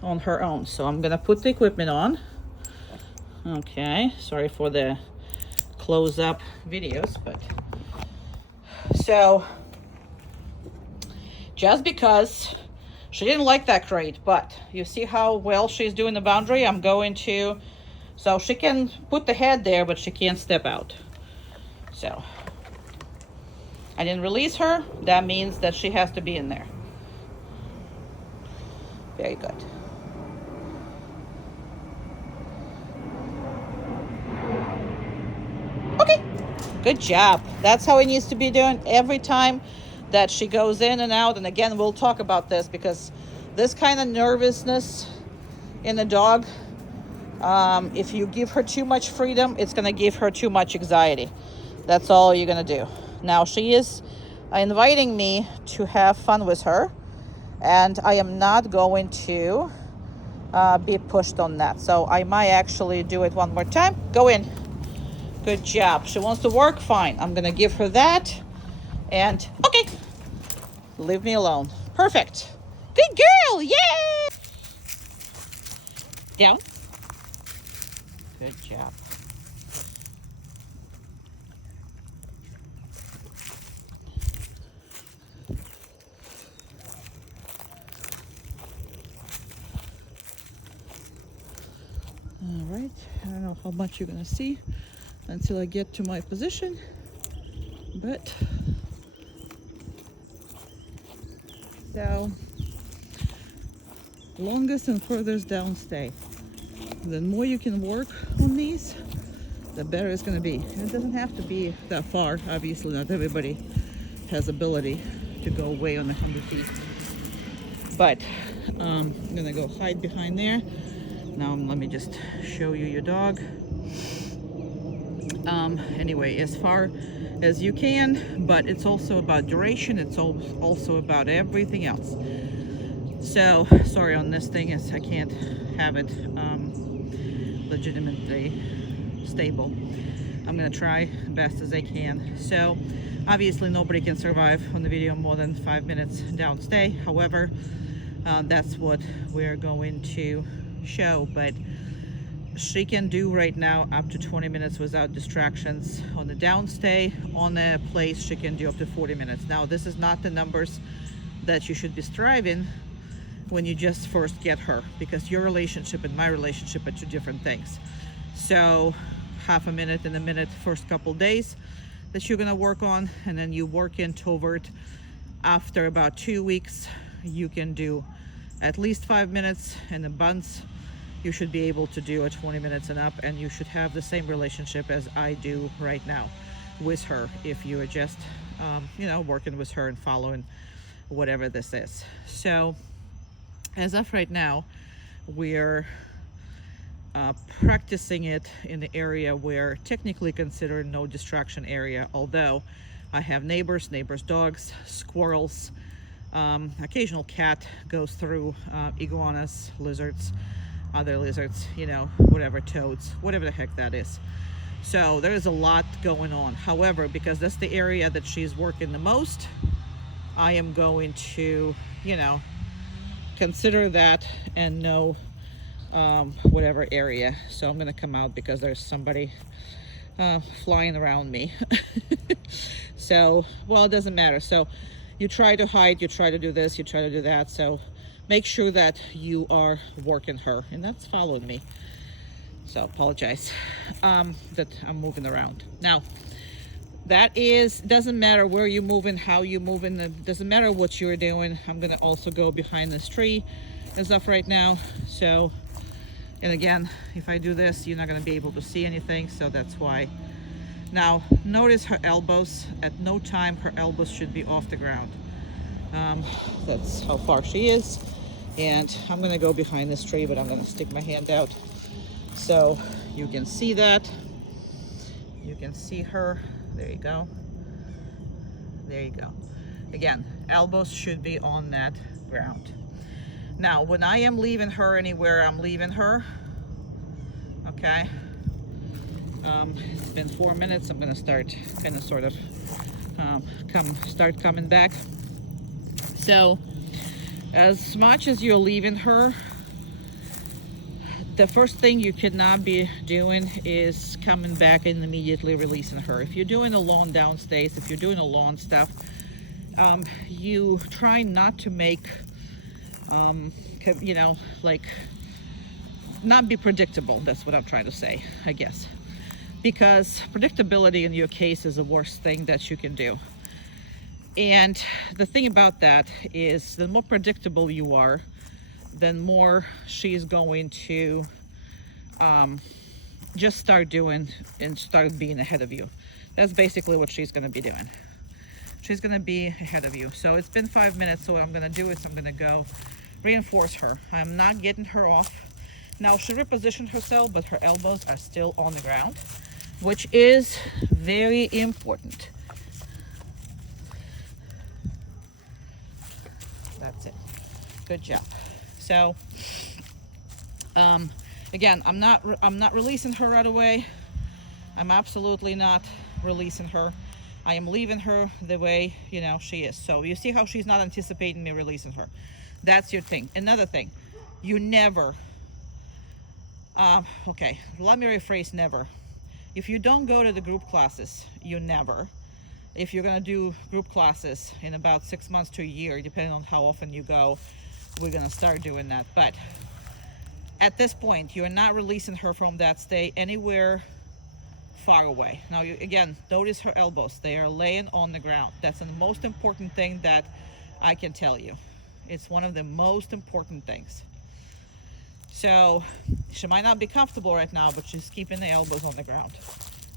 on her own. So I'm gonna put the equipment on. Okay, sorry for the close-up videos, but so just because she didn't like that crate, but you see how well she's doing the boundary. I'm going to, so she can put the head there, but she can't step out. So I didn't release her. That means that she has to be in there. Very good. Okay, good job. That's how it needs to be doing every time that she goes in and out. And again, we'll talk about this, because this kind of nervousness in the dog, if you give her too much freedom, it's going to give her too much anxiety. That's all you're going to do. Now she is inviting me to have fun with her, and I am not going to be pushed on that. So I might actually do it one more time. Go in. Good job. She wants to work, fine. I'm gonna give her that. And okay, leave me alone. Perfect. Good girl. Yay! Down. Good job. All right, I don't know how much you're gonna see until I get to my position, but so longest and furthest down stay. The more you can work on these, the better it's gonna be. And it doesn't have to be that far. Obviously, not everybody has ability to go way on 100 feet. But I'm gonna go hide behind there. Now let me just show you your dog. Anyway, as far as you can, but it's also about duration. It's also about everything else. So sorry on this thing, is I can't have it legitimately stable. I'm gonna try best as I can. So obviously nobody can survive on the video more than 5 minutes downstay. However, that's what we're going to show. But she can do right now up to 20 minutes without distractions on the downstay. On a place she can do up to 40 minutes. Now this is not the numbers that you should be striving when you just first get her, because your relationship and my relationship are two different things. So half a minute and a minute first couple days that you're gonna work on, and then you work in toward, after about 2 weeks you can do at least 5 minutes, and the bunts you should be able to do at 20 minutes and up, and you should have the same relationship as I do right now with her, if you are just working with her and following whatever this is. So as of right now, we're practicing it in the area where technically considered no distraction area, although I have neighbors, dogs, squirrels, occasional cat goes through, iguanas, lizards, other lizards, whatever, toads, whatever the heck that is. So there is a lot going on. However, because that's the area that she's working the most, I am going to, consider that and know whatever area. So I'm going to come out because there's somebody flying around me. So, well, it doesn't matter. So you try to hide, you try to do this, you try to do that. So make sure that you are working her, and that's following me. So apologize that I'm moving around. Now, that doesn't matter where you're moving, how you're moving, it doesn't matter what you're doing. I'm gonna also go behind this tree as of right now. So, and again, if I do this, you're not going to be able to see anything, so that's why. Now, notice her elbows. At no time her elbows should be off the ground. That's how far she is. And I'm going to go behind this tree, but I'm going to stick my hand out so you can see that. You can see her. There you go. There you go. Again, elbows should be on that ground. Now, when I am leaving her anywhere, I'm leaving her. Okay. It's been 4 minutes. I'm going to start kind of sort of start coming back. So, as much as you're leaving her, the first thing you cannot be doing is coming back and immediately releasing her. If you're doing a lawn downstairs, if you're doing a lawn stuff, you try not to make, you know, like, not be predictable. That's what I'm trying to say, I guess. Because predictability in your case is the worst thing that you can do. And the thing about that is, the more predictable you are, then more she's going to just start doing and start being ahead of you. That's basically what she's going to be doing. She's going to be ahead of you. So it's been 5 minutes, so what I'm going to do is I'm going to go reinforce her. I'm not getting her off. Now, she repositioned herself, but her elbows are still on the ground, which is very important. That's it. Good job. So, again, I'm not releasing her right away. I'm absolutely not releasing her. I am leaving her the way, you know, she is. So you see how she's not anticipating me releasing her. That's your thing. Another thing, you never, okay, let me rephrase never. If you don't go to the group classes, you never. If you're gonna do group classes in about 6 months to a year, depending on how often you go, we're gonna start doing that. But at this point, you're not releasing her from that state anywhere far away. Now, you again, notice her elbows. They are laying on the ground. That's the most important thing that I can tell you. It's one of the most important things. So she might not be comfortable right now, but she's keeping the elbows on the ground.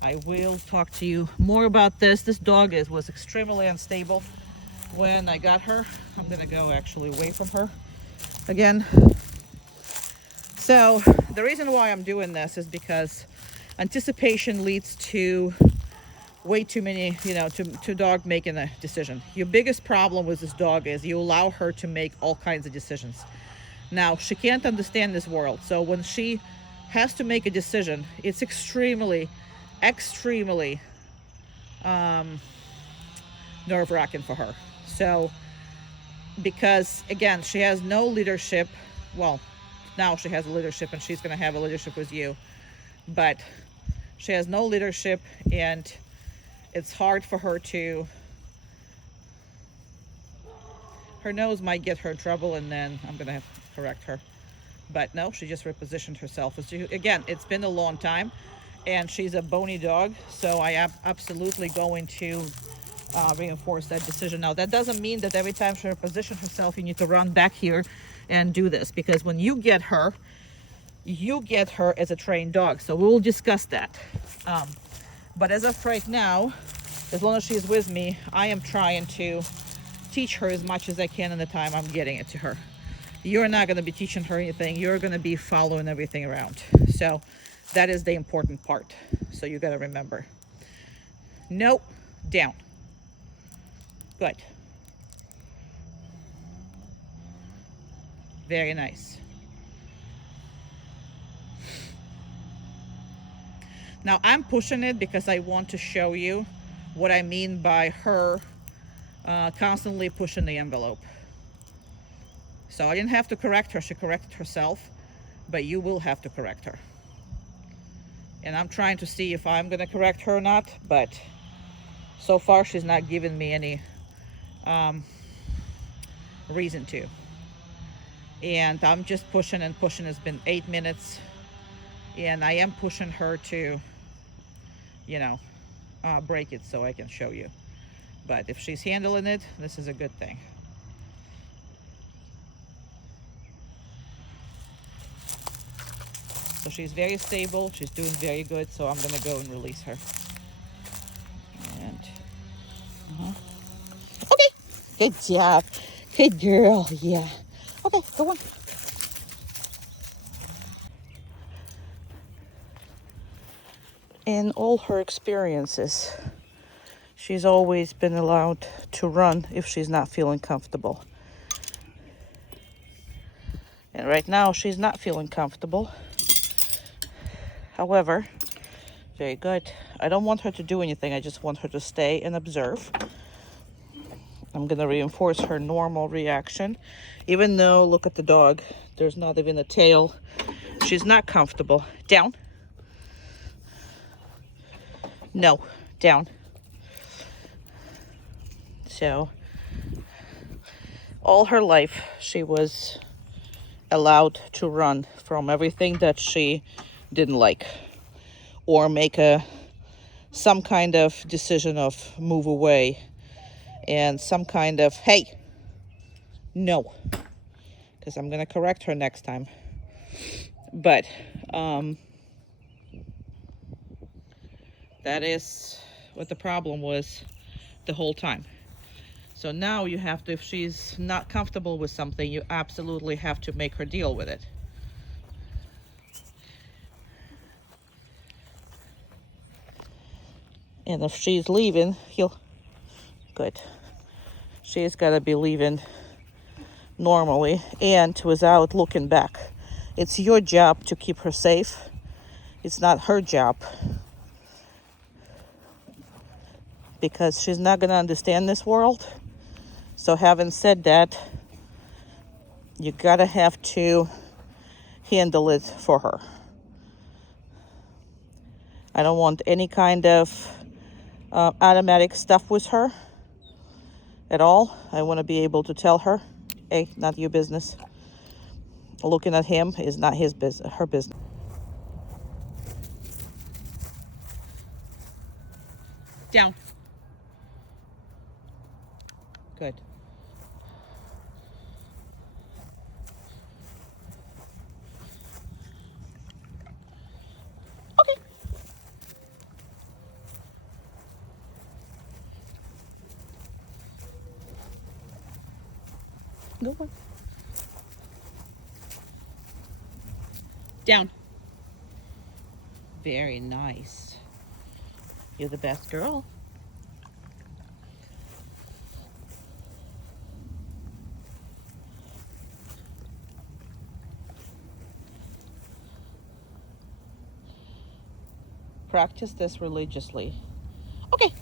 I will talk to you more about this. This dog was extremely unstable when I got her. I'm gonna go actually away from her again. So the reason why I'm doing this is because anticipation leads to way too many, you know, to dog making a decision. Your biggest problem with this dog is you allow her to make all kinds of decisions. Now, she can't understand this world, so when she has to make a decision, it's extremely nerve-wracking for her. So, because again, she has no leadership. Well, now she has a leadership, and she's going to have a leadership with you, but she has no leadership, and it's hard for her to, her nose might get her in trouble, and then I'm going to have to correct her. But no, she just repositioned herself. Again, it's been a long time, and she's a bony dog, so I am absolutely going to reinforce that decision. Now, that doesn't mean that every time she repositions herself, you need to run back here and do this, because when you get her as a trained dog. So we'll discuss that. But as of right now, as long as she's with me, I am trying to teach her as much as I can in the time I'm getting it to her. You're not going to be teaching her anything. You're going to be following everything around. So that is the important part. So you got to remember. Nope. Down. Good. Very nice. Now I'm pushing it because I want to show you what I mean by her constantly pushing the envelope. So I didn't have to correct her. She corrected herself, but you will have to correct her. And I'm trying to see if I'm going to correct her or not, but so far she's not giving me any reason to. And I'm just pushing and pushing. It's been 8 minutes, and I am pushing her to, you know, break it so I can show you. But if she's handling it, this is a good thing. So she's very stable. She's doing very good. So I'm going to go and release her. And okay. Good job. Good girl. Yeah. Okay, go on. In all her experiences, she's always been allowed to run if she's not feeling comfortable. And right now, she's not feeling comfortable. However, very good. I don't want her to do anything. I just want her to stay and observe. I'm going to reinforce her normal reaction. Even though, look at the dog, there's not even a tail. She's not comfortable. Down. No, down. So, all her life, she was allowed to run from everything that she didn't like, or make some kind of decision of move away, and some kind of, hey, no, because I'm going to correct her next time. But that is what the problem was the whole time. So now you have to, if she's not comfortable with something, you absolutely have to make her deal with it. And if she's leaving, good. She's got to be leaving normally and without looking back. It's your job to keep her safe. It's not her job. Because she's not going to understand this world. So having said that, you got to have to handle it for her. I don't want any kind of automatic stuff with her at all. I want to be able to tell her, hey, not your business. Looking at him is not his business, her business. Down. Good. Okay. Go on. Down. Very nice. You're the best girl. Practice this religiously. Okay.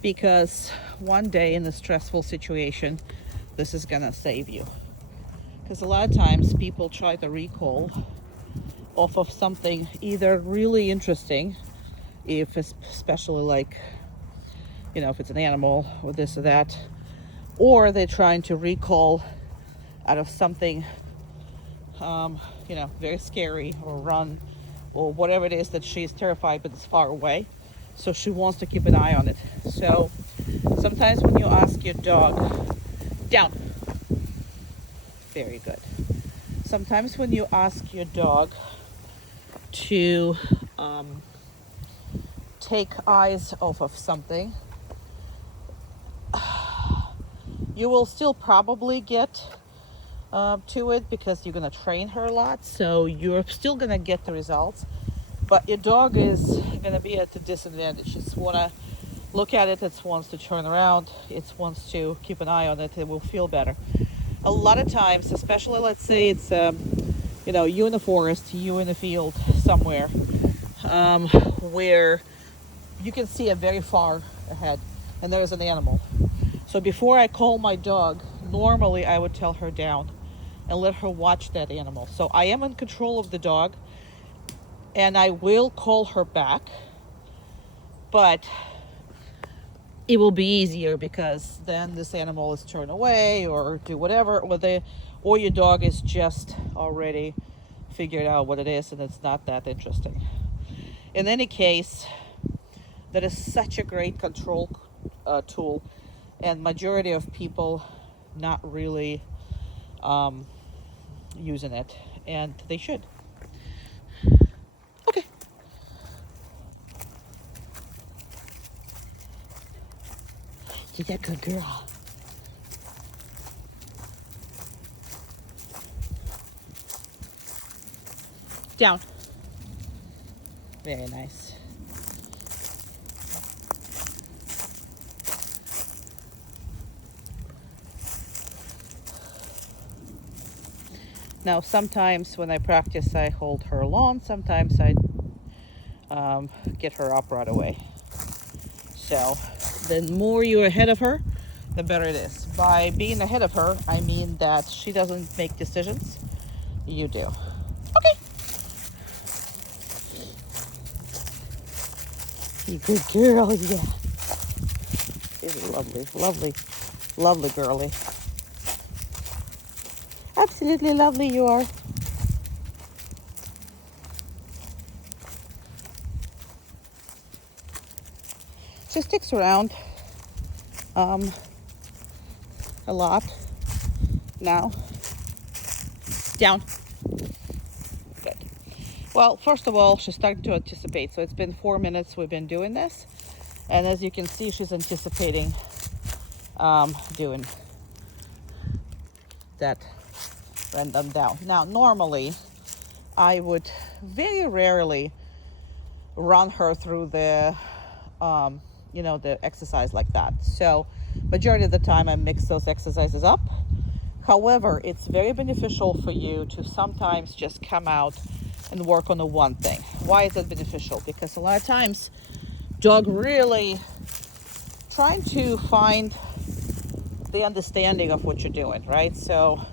Because one day in a stressful situation, this is gonna save you. Because a lot of times people try to recall off of something either really interesting, if it's especially like, if it's an animal or this or that, or they're trying to recall out of something, very scary, or run, or whatever it is that she's terrified but it's far away. So she wants to keep an eye on it. So sometimes when you ask your dog, down, very good. Sometimes when you ask your dog to take eyes off of something, you will still probably get to it because you're going to train her a lot. So you're still going to get the results. But your dog is going to be at a disadvantage. It's want to look at it. It wants to turn around. It wants to keep an eye on it. It will feel better. A lot of times, especially let's say it's, you in the forest, you in the field somewhere, where you can see it very far ahead and there's an animal. So before I call my dog, normally I would tell her down and let her watch that animal. So I am in control of the dog and I will call her back, but it will be easier because then this animal is turned away or do whatever, or your dog is just already figured out what it is and it's not that interesting. In any case, that is such a great control tool, and majority of people not really using it, and they should. You're a good girl. Down. Very nice. Now, sometimes when I practice, I hold her alone. Sometimes I get her up right away. So the more you're ahead of her, the better it is. By being ahead of her, I mean that she doesn't make decisions. You do. Okay. You good girl, yeah. She's a lovely, lovely, lovely girlie. Absolutely lovely you are. She sticks around a lot now. Down. Good. Well, first of all, she's starting to anticipate. So it's been 4 minutes we've been doing this. And as you can see, she's anticipating doing that random down. Now, normally, I would very rarely run her through the the exercise like that. So majority of the time I mix those exercises up. However, it's very beneficial for you to sometimes just come out and work on the one thing. Why is that beneficial? Because a lot of times dog really trying to find the understanding of what you're doing, right? So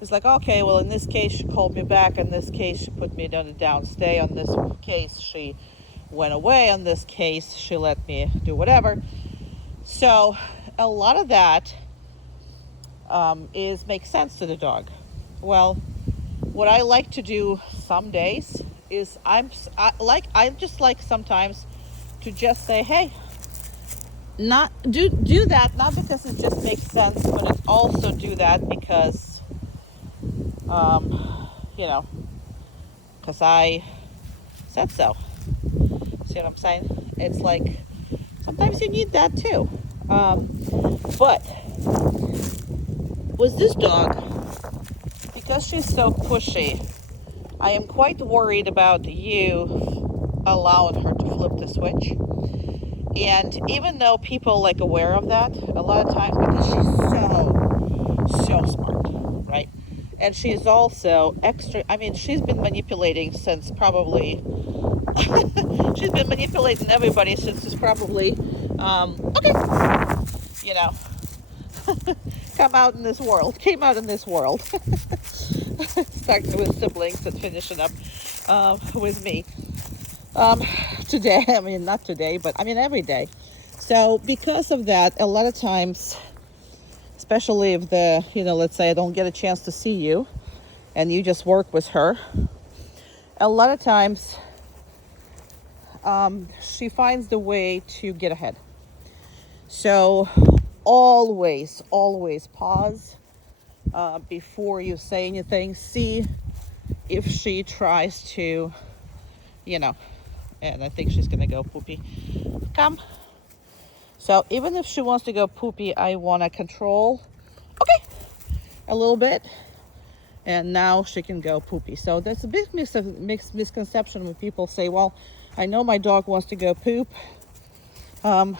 it's like, okay, well, in this case she called me back, in this case she put me on a down stay, on this case she went away, on this case she let me do whatever. So a lot of that makes sense to the dog. Well, what I like to do some days is I just like sometimes to just say, hey, not do that, not because it just makes sense, but it also do that because because I said so. See what I'm saying? It's like sometimes you need that too. But with this dog, because she's so pushy, I am quite worried about you allowing her to flip the switch. And even though people like aware of that, a lot of times, because she's so smart, right? And she's also extra, I mean, she's been manipulating since probably, she's been manipulating everybody since it's probably, came out in this world. Starting with siblings and finishing up with me. Today, I mean, not today, but I mean every day. So because of that, a lot of times, especially if let's say I don't get a chance to see you and you just work with her, a lot of times she finds the way to get ahead. So always pause before you say anything. See if she tries to, and I think she's gonna go poopy. Come. So even if she wants to go poopy, I want to control, a little bit, and now she can go poopy. So that's a big misconception when people say, well, I know my dog wants to go poop. I'm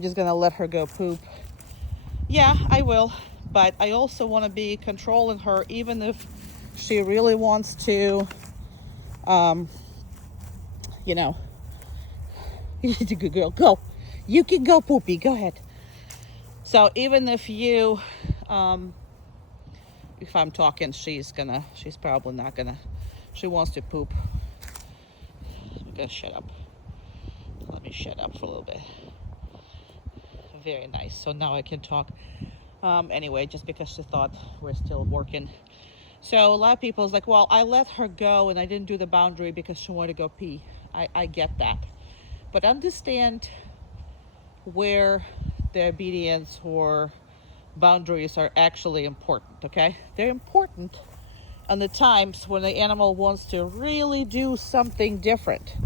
just gonna let her go poop. Yeah, I will, but I also want to be controlling her, even if she really wants to, you're a good girl, go. You can go poopy, go ahead. So even if if I'm talking, she's probably not gonna, she wants to poop. I'm gonna shut up. Let me shut up for a little bit. Very nice. So now I can talk. Anyway, just because she thought we're still working. So a lot of people is like, well, I let her go and I didn't do the boundary because she wanted to go pee. I get that. But understand where the obedience or boundaries are actually important, okay? They're important on the times when the animal wants to really do something different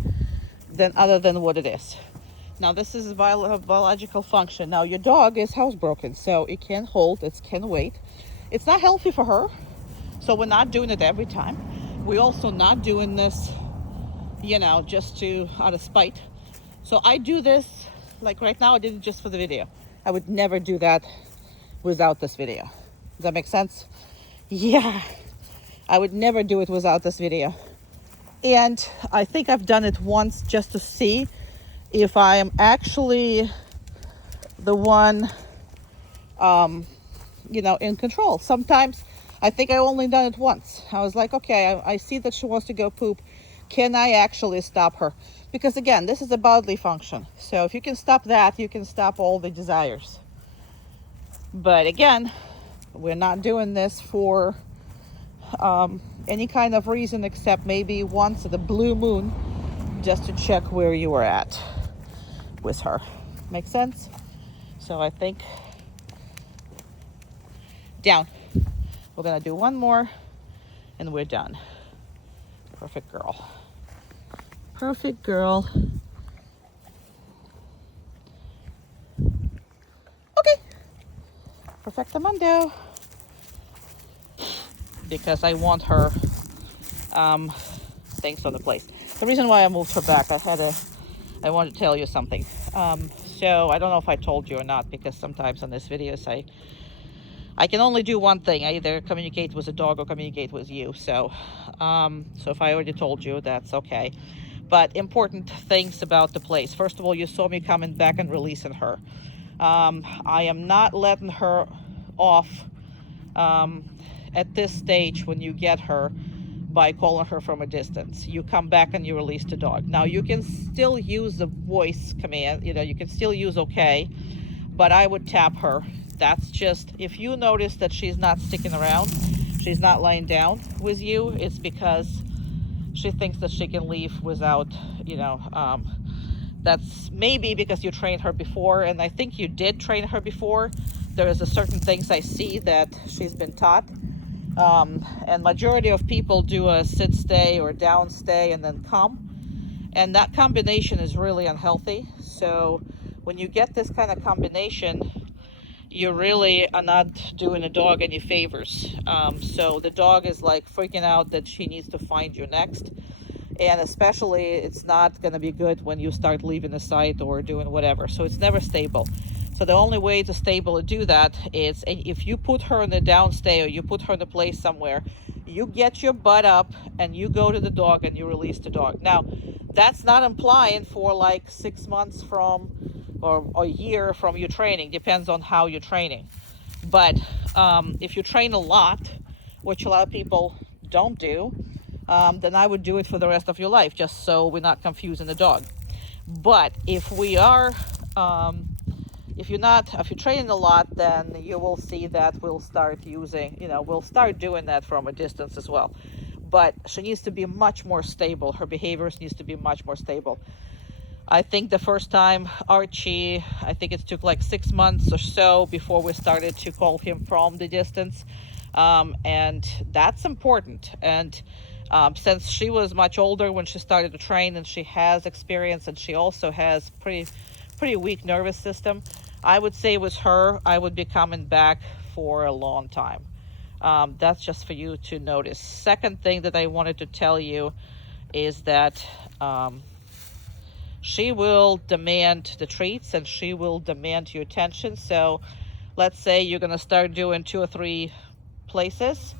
than other than what it is. Now this is a biological function. Now your dog is housebroken, so it can hold, it can wait. It's not healthy for her, so we're not doing it every time. We're also not doing this, just to out of spite. So I do this, like right now I did it just for the video. I would never do that without this video. Does that make sense? Yeah, I would never do it without this video. And I think I've done it once just to see if I am actually the one, in control. Sometimes I think I only done it once. I was like, okay, I see that she wants to go poop. Can I actually stop her? Because again, this is a bodily function. So if you can stop that, you can stop all the desires. But again, we're not doing this for any kind of reason except maybe once at the blue moon, just to check where you were at with her. Make sense? So I think down. We're gonna do one more and we're done. Perfect girl. Perfect girl. Okay. Perfectamundo. Because I want her things on the place. The reason why I moved her back, I want to tell you something. So I don't know if I told you or not, because sometimes on these videos I can only do one thing. I either communicate with a dog or communicate with you. So if I already told you, that's okay. But important things about the place. First of all, you saw me coming back and releasing her. I am not letting her off at this stage when you get her by calling her from a distance. You come back and you release the dog. Now you can still use the voice command, you can still use okay, but I would tap her. That's just, if you notice that she's not sticking around, she's not lying down with you, it's because she thinks that she can leave without, that's maybe because you trained her before, and I think you did train her before. There is a certain things I see that she's been taught. And majority of people do a sit stay or down stay and then come, and that combination is really unhealthy. So when you get this kind of combination, you really are not doing a dog any favors. So the dog is like freaking out that she needs to find you next, and especially it's not going to be good when you start leaving the site or doing whatever. So it's never stable. So the only way to stable to do that is if you put her in the downstay or you put her in a place somewhere, you get your butt up and you go to the dog and you release the dog. Now, that's not implying for like 6 months from or a year from your training. Depends on how you're training. But if you train a lot, which a lot of people don't do, then I would do it for the rest of your life, just so we're not confusing the dog. But if we are if you're training a lot, then you will see that we'll start doing that from a distance as well. But she needs to be much more stable. Her behaviors needs to be much more stable. I think the first time Archie, I think it took like 6 months or so before we started to call him from the distance. And that's important. And since she was much older when she started to train, and she has experience, and she also has pretty weak nervous system, I would say with her, I would be coming back for a long time. That's just for you to notice. Second thing that I wanted to tell you is that she will demand the treats and she will demand your attention. So let's say you're going to start doing 2 or 3 places.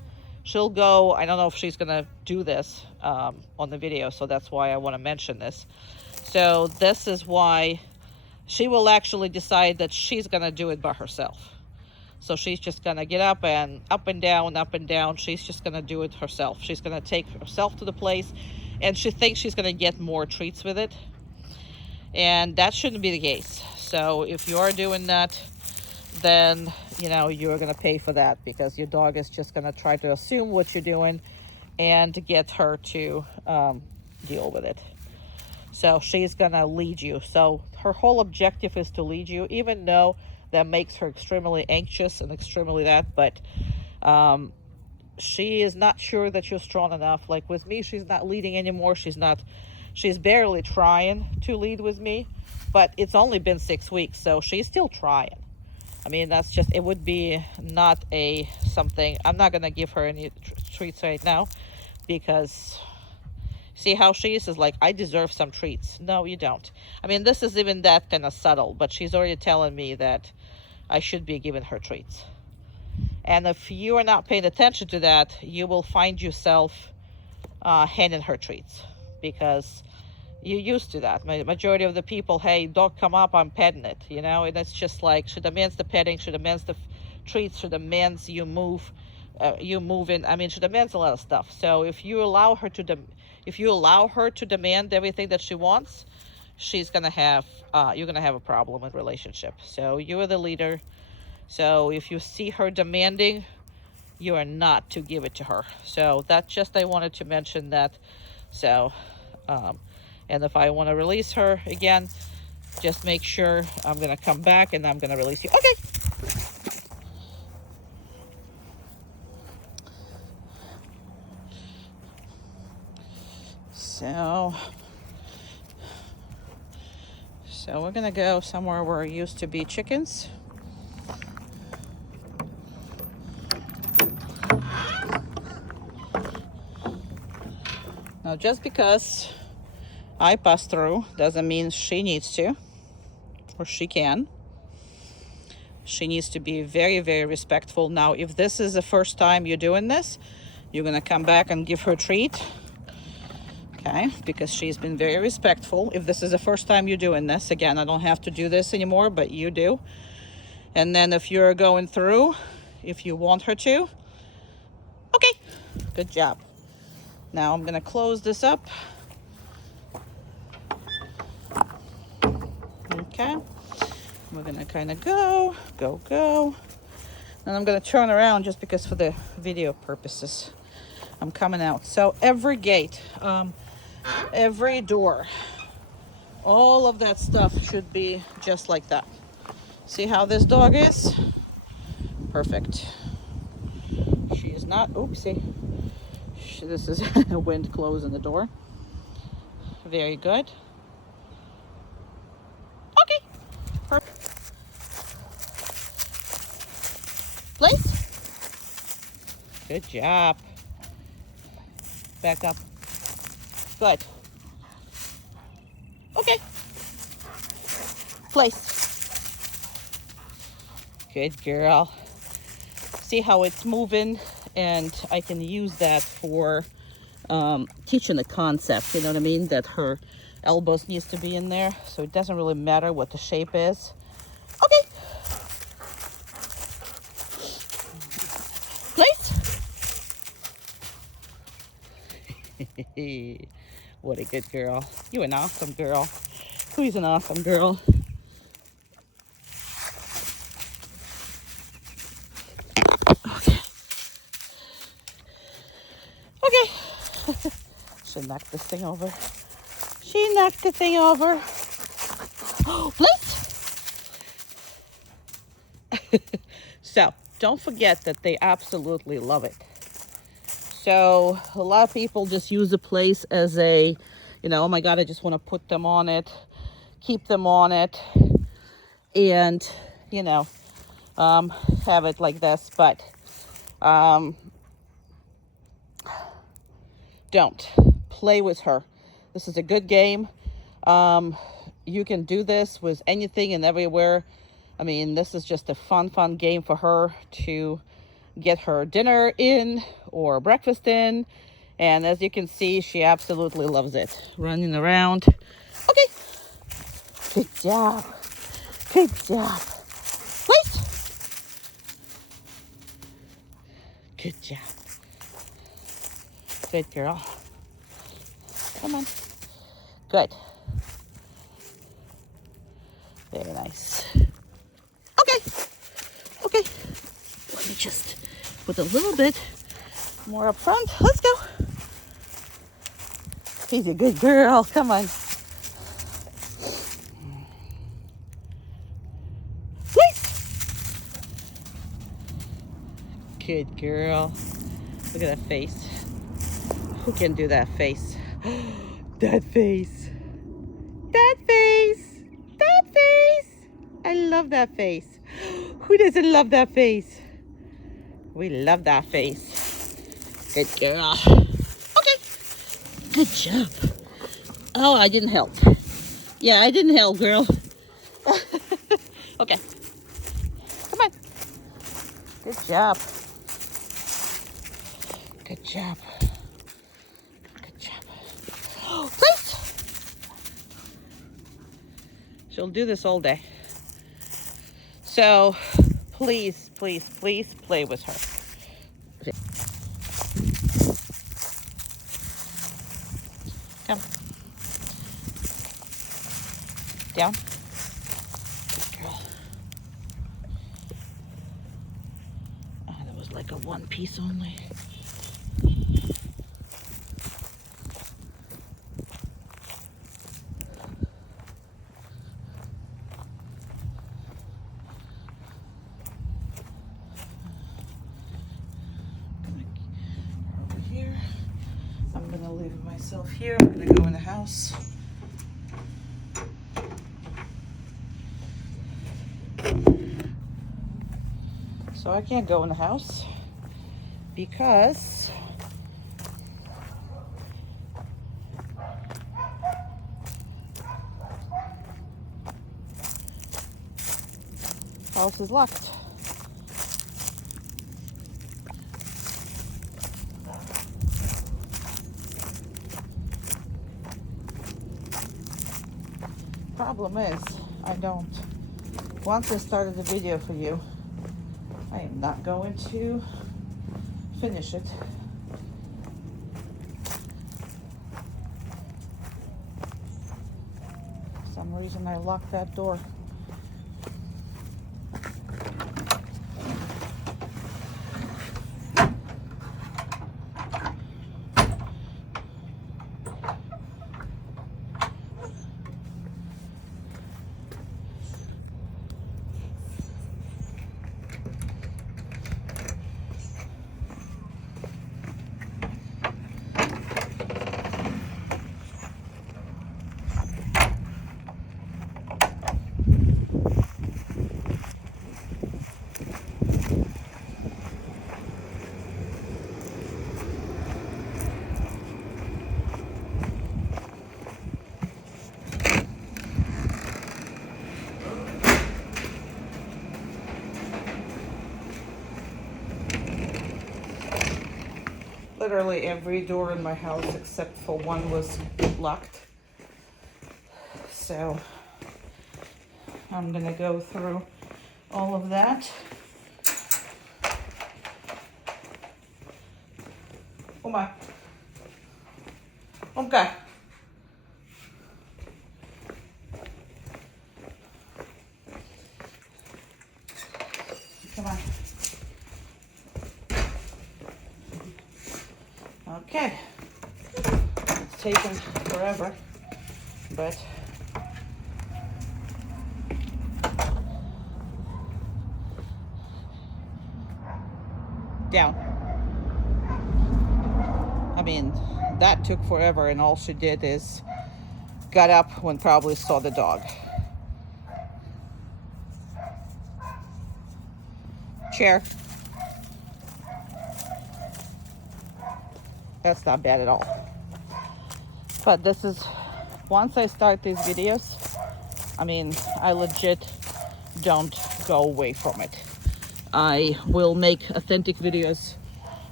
She'll go, I don't know if she's going to do this on the video, so that's why I want to mention this. So this is why she will actually decide that she's going to do it by herself. So she's just going to get up and down, up and down. She's just going to do it herself. She's going to take herself to the place, and she thinks she's going to get more treats with it. And that shouldn't be the case. So if you are doing that, then, you're going to pay for that, because your dog is just going to try to assume what you're doing and get her to deal with it. So she's going to lead you. So her whole objective is to lead you, even though that makes her extremely anxious and extremely that. But she is not sure that you're strong enough. Like with me, she's not leading anymore. She's barely trying to lead with me. but it's only been 6 weeks, so she's still trying. I mean, that's just, it would be not a something, I'm not going to give her any treats right now, because see how she is like, I deserve some treats. No, you don't. I mean, this is even that kind of subtle, but she's already telling me that I should be giving her treats. And if you are not paying attention to that, you will find yourself handing her treats, because you're used to that. Majority of the people, hey, dog come up, I'm petting it, you know, and it's just like, she demands the petting, she demands the treats, she demands you move, in. I mean, she demands a lot of stuff. So if you allow her to demand everything that she wants, she's gonna have you're gonna have a problem with relationship. So you are the leader. So if you see her demanding, you are not to give it to her. So that's just, I wanted to mention that. So and if I want to release her again, just make sure I'm going to come back and I'm going to release you. Okay. So we're going to go somewhere where it used to be chickens. Now, just because I pass through doesn't mean she needs to, or she can. She needs to be very, very respectful. Now, if this is the first time you're doing this, you're going to come back and give her a treat. Okay, because she's been very respectful. If this is the first time you're doing this, again, I don't have to do this anymore, but you do. And then if you're going through, if you want her to, okay, good job. Now I'm going to close this up. Okay, we're going to kind of go. And I'm going to turn around just because for the video purposes. I'm coming out. So every gate, every door, all of that stuff should be just like that. See how this dog is? Perfect. She is not, oopsie. This is wind closing the door. Very good. Okay. Perfect. Place. Good job. Back up. Good. Okay. Place. Good girl. See how it's moving, and I can use that for teaching the concept, you know what I mean, that her elbows needs to be in there, so it doesn't really matter what the shape is. Okay. Place. What a good girl. You're an awesome girl. Who's an awesome girl? Okay. She knocked this thing over. She knocked the thing over. Oh, please. So, don't forget that they absolutely love it. So, a lot of people just use the place as a, you know, oh my God, I just want to put them on it, keep them on it, and, you know, have it like this. But don't play with her. This is a good game. You can do this with anything and everywhere. I mean, this is just a fun game for her to get her dinner in or breakfast in. And as you can see, she absolutely loves it. Running around. Okay. Good job. Good job. Wait. Good job. Good girl. Come on. Good. Very nice. Okay. Let me just put a little bit more up front. Let's go. She's a good girl. Come on. Please. Good girl. Look at that face. Who can do that face? That face. That face. That love that face. Who doesn't love that face? We love that face. Good girl. Okay. Good job. Oh, I didn't help. Yeah, I didn't help, girl. Okay. Come on. Good job. Good job. Good job. Oh, please. She'll do this all day. So, please, please, please play with her. Okay. Come. Down. Good girl. Oh, that was like a one piece only. Over here. I'm gonna leave myself here. I'm gonna go in the house. So I can't go in the house because house is locked. Problem is, I don't. Once I started the video for you, I am not going to finish it. For some reason I locked that door. Literally every door in my house except for one was locked. So I'm gonna go through all of that. Come on. Okay. Come on. Okay. It's taken forever, but down. I mean, that took forever, and all she did is got up when probably saw the dog. Chair. That's not bad at all. But this is, once I start these videos, I mean, I legit don't go away from it. I will make authentic videos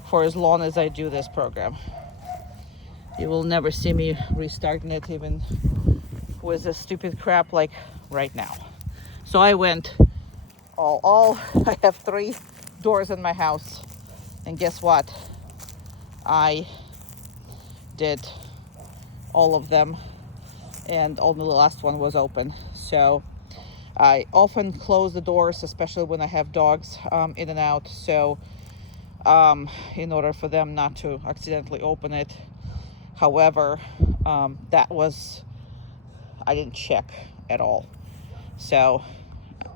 for as long as I do this program. You will never see me restarting it, even with a stupid crap like right now. So I went I have 3 doors in my house, and guess what? I did all of them, and only the last one was open. So I often close the doors, especially when I have dogs in and out, so in order for them not to accidentally open it. However, that was, I didn't check at all. So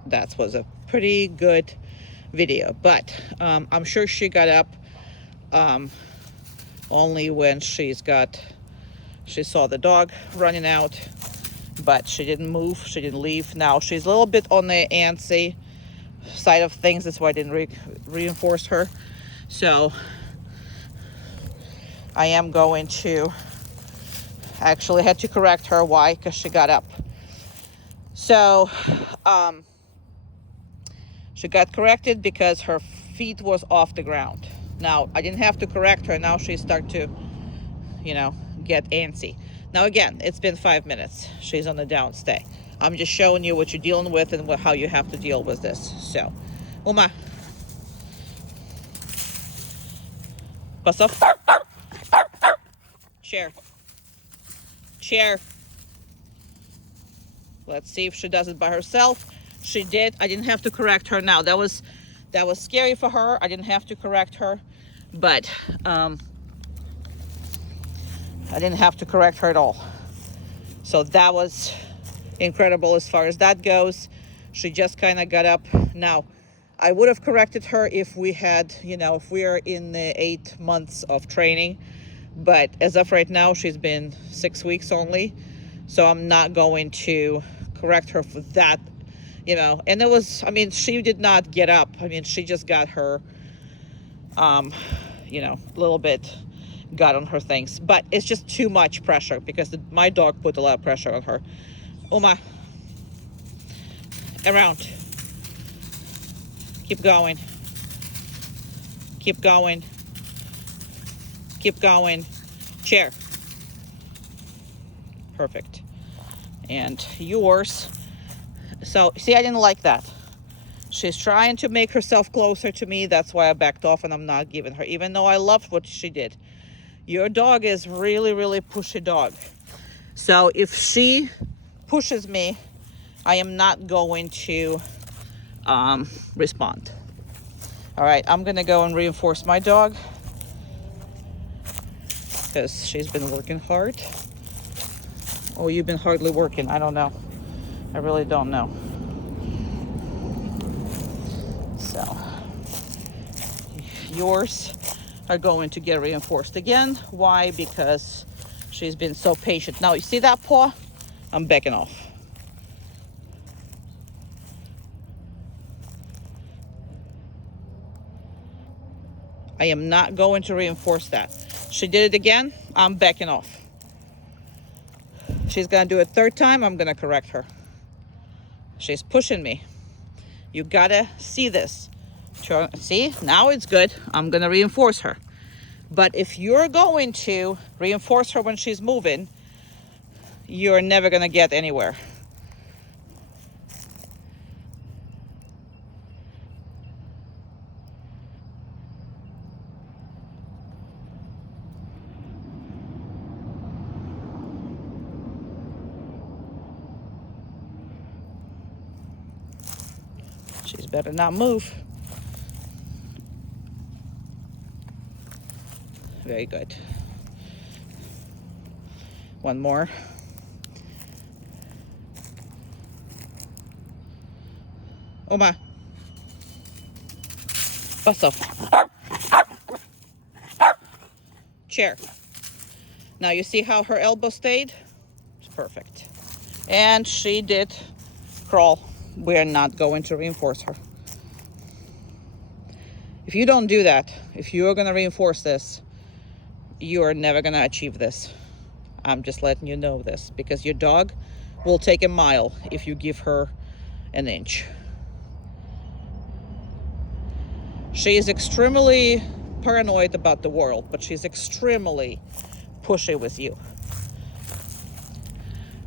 that was a pretty good video, but I'm sure she got up only when she saw the dog running out, but she didn't move. She didn't leave. Now she's a little bit on the antsy side of things. That's why I didn't reinforce her. So I am going to actually had to correct her. Why? Because she got up. So she got corrected because her feet was off the ground. Now I didn't have to correct her. Now she start to, you know, get antsy. Now again, it's been 5 minutes. She's on the downstay. I'm just showing you what you're dealing with and how you have to deal with this. So, Uma, pass off. Chair. Chair. Let's see if she does it by herself. She did. I didn't have to correct her. Now that was scary for her. I didn't have to correct her, but I didn't have to correct her at all. So that was incredible as far as that goes. She just kind of got up. Now, I would have corrected her if we had, you know, if we are in the 8 months of training. But as of right now, she's been 6 weeks only. So I'm not going to correct her for that, you know. And it was, I mean, she did not get up. I mean, she just got her, you know, a little bit got on her things. But it's just too much pressure because my dog put a lot of pressure on her. Uma, around. Keep going. Keep going. Keep going. Chair. Perfect. And yours. So, see, I didn't like that. She's trying to make herself closer to me. That's why I backed off and I'm not giving her, even though I loved what she did. Your dog is really, really pushy dog. So if she pushes me, I am not going to respond. All right, I'm gonna go and reinforce my dog because she's been working hard. Oh, you've been hardly working. I don't know. I really don't know. So yours are going to get reinforced again. Why? Because she's been so patient. Now you see that paw? I'm backing off. I am not going to reinforce that. She did it again. I'm backing off. She's gonna do it 3rd time. I'm gonna correct her. She's pushing me. You gotta see this. See, now it's good. I'm gonna reinforce her. But if you're going to reinforce her when she's moving, you're never gonna get anywhere. She's better not move. Very good. One more. Oma. Bust off. Chair. Now you see how her elbow stayed? It's perfect. And she did crawl. We're not going to reinforce her. If you don't do that, if you're going to reinforce this, you are never going to achieve this. I'm just letting you know this because your dog will take a mile if you give her an inch. She is extremely paranoid about the world, but she's extremely pushy with you.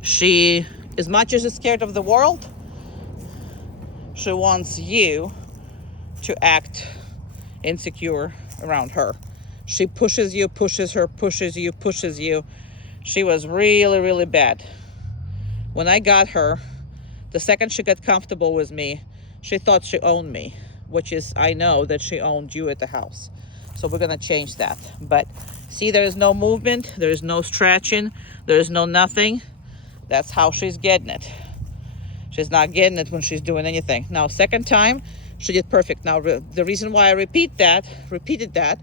She, as much as she's scared of the world, she wants you to act insecure around her. She pushes you, pushes her, pushes you, pushes you. She was really, really bad. When I got her, the second she got comfortable with me, she thought she owned me, which is, I know that she owned you at the house. So we're gonna change that. But see, there is no movement, there is no stretching, there is no nothing. That's how she's getting it. She's not getting it when she's doing anything. Now, 2nd time, she did perfect. Now, the reason why I repeated that,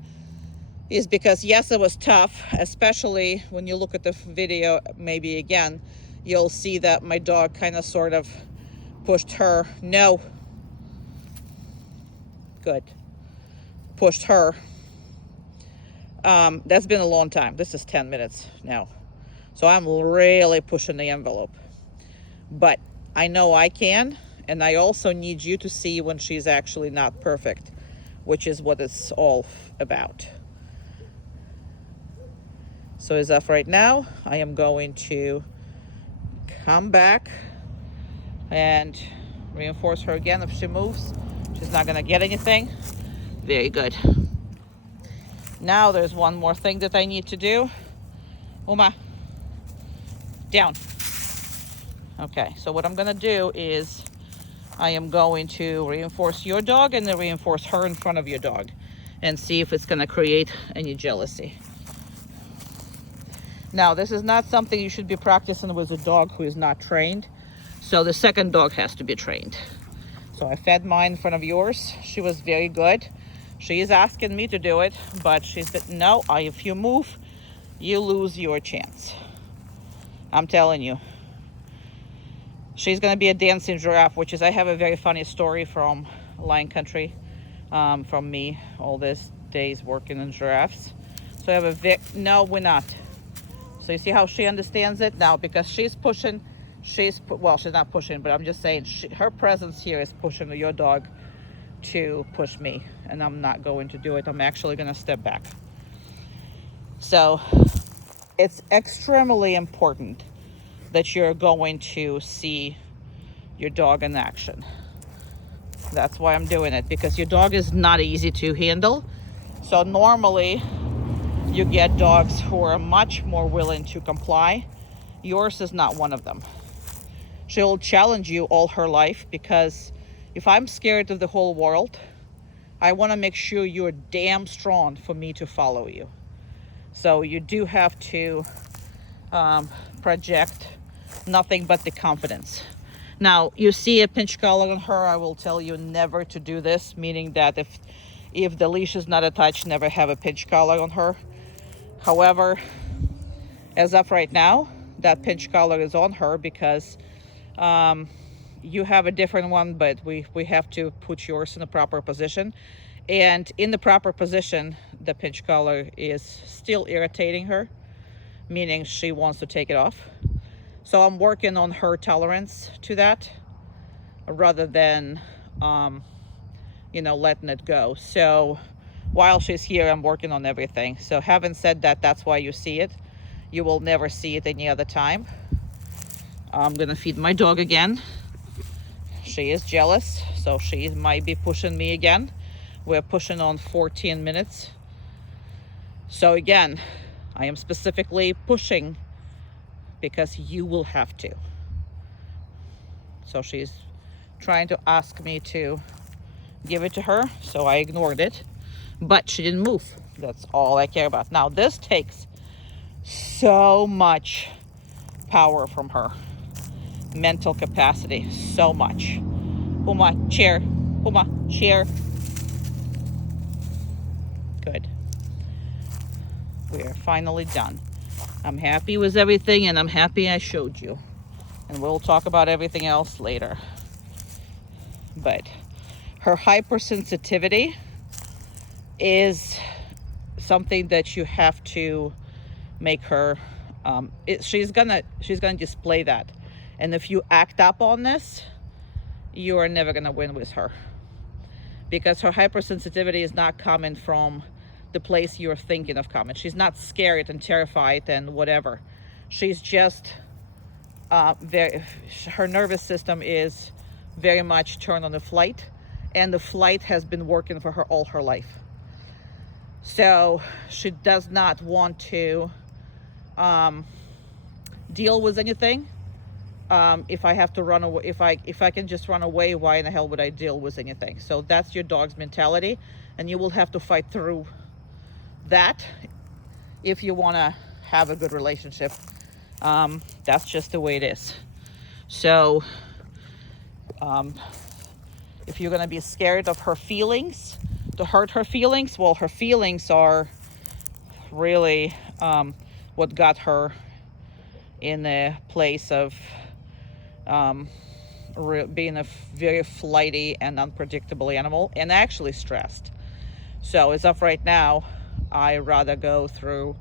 is because, yes, it was tough, especially when you look at the video maybe again. you'll see that my dog kind of sort of pushed her. No. Good. Pushed her. That's been a long time. This is 10 minutes now. So I'm really pushing the envelope. But I know I can, and I also need you to see when she's actually not perfect, which is what it's all about. So as of right now, I am going to come back and reinforce her again. If she moves, she's not gonna get anything. Very good. Now there's one more thing that I need to do. Uma, down. Okay, so what I'm gonna do is I am going to reinforce your dog and then reinforce her in front of your dog and see if it's gonna create any jealousy. Now, this is not something you should be practicing with a dog who is not trained. So the second dog has to be trained. So I fed mine in front of yours. She was very good. She is asking me to do it, but she said, no, if you move, you lose your chance. I'm telling you. She's gonna be a dancing giraffe, which is, I have a very funny story from Lion Country, from me, all these days working in giraffes. So I have no, we're not. So you see how she understands it now, because she's pushing, well, she's not pushing, but I'm just saying her presence here is pushing your dog to push me, and I'm not going to do it. I'm actually going to step back. So it's extremely important that you're going to see your dog in action. That's why I'm doing it, because your dog is not easy to handle. So normally you get dogs who are much more willing to comply. Yours is not one of them. She'll challenge you all her life, because if I'm scared of the whole world, I want to make sure you're damn strong for me to follow you. So you do have to project nothing but the confidence. Now, you see a pinch collar on her, I will tell you never to do this, meaning that if the leash is not attached, never have a pinch collar on her. However, as of right now, that pinch collar is on her because you have a different one, but we have to put yours in the proper position. And in the proper position, the pinch collar is still irritating her, meaning she wants to take it off. So I'm working on her tolerance to that rather than, letting it go. So while she's here, I'm working on everything. So having said that, that's why you see it. You will never see it any other time. I'm gonna feed my dog again. She is jealous, so she might be pushing me again. We're pushing on 14 minutes. So again, I am specifically pushing because you will have to. So she's trying to ask me to give it to her, so I ignored it, but she didn't move. That's all I care about. Now, this takes so much power from her. Mental capacity, so much. Uma, chair. Uma, chair. Good. We are finally done. I'm happy with everything, and I'm happy I showed you. And we'll talk about everything else later. But her hypersensitivity is something that you have to make her, she's gonna display that. And if you act up on this, you are never gonna win with her, because her hypersensitivity is not coming from the place you're thinking of coming. She's not scared and terrified and whatever. She's just her nervous system is very much turned on the flight, and the flight has been working for her all her life. So she does not want to deal with anything. If I have to run away, if I can just run away, why in the hell would I deal with anything? So that's your dog's mentality, and you will have to fight through that if you want to have a good relationship. That's just the way it is. So if you're going to be scared of her feelings, to hurt her feelings, well, her feelings are really what got her in a place of being a very flighty and unpredictable animal, and actually stressed. So as of right now, I rather go through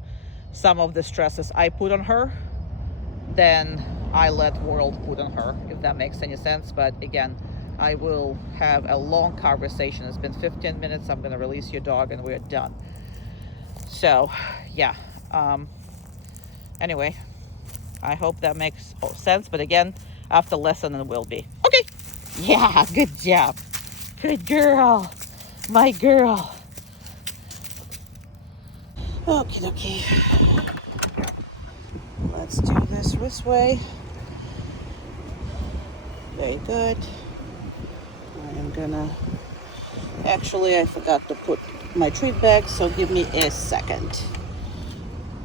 some of the stresses I put on her than I let world put on her, if that makes any sense. But again, I will have a long conversation. It's been 15 minutes. I'm going to release your dog and we're done. So yeah, anyway, I hope that makes sense. But again, after lesson it will be. Okay. Yeah, good job. Good girl. My girl. Okie dokie. Let's do this way. Very good. I am gonna... Actually, I forgot to put my treat bag, so give me a second.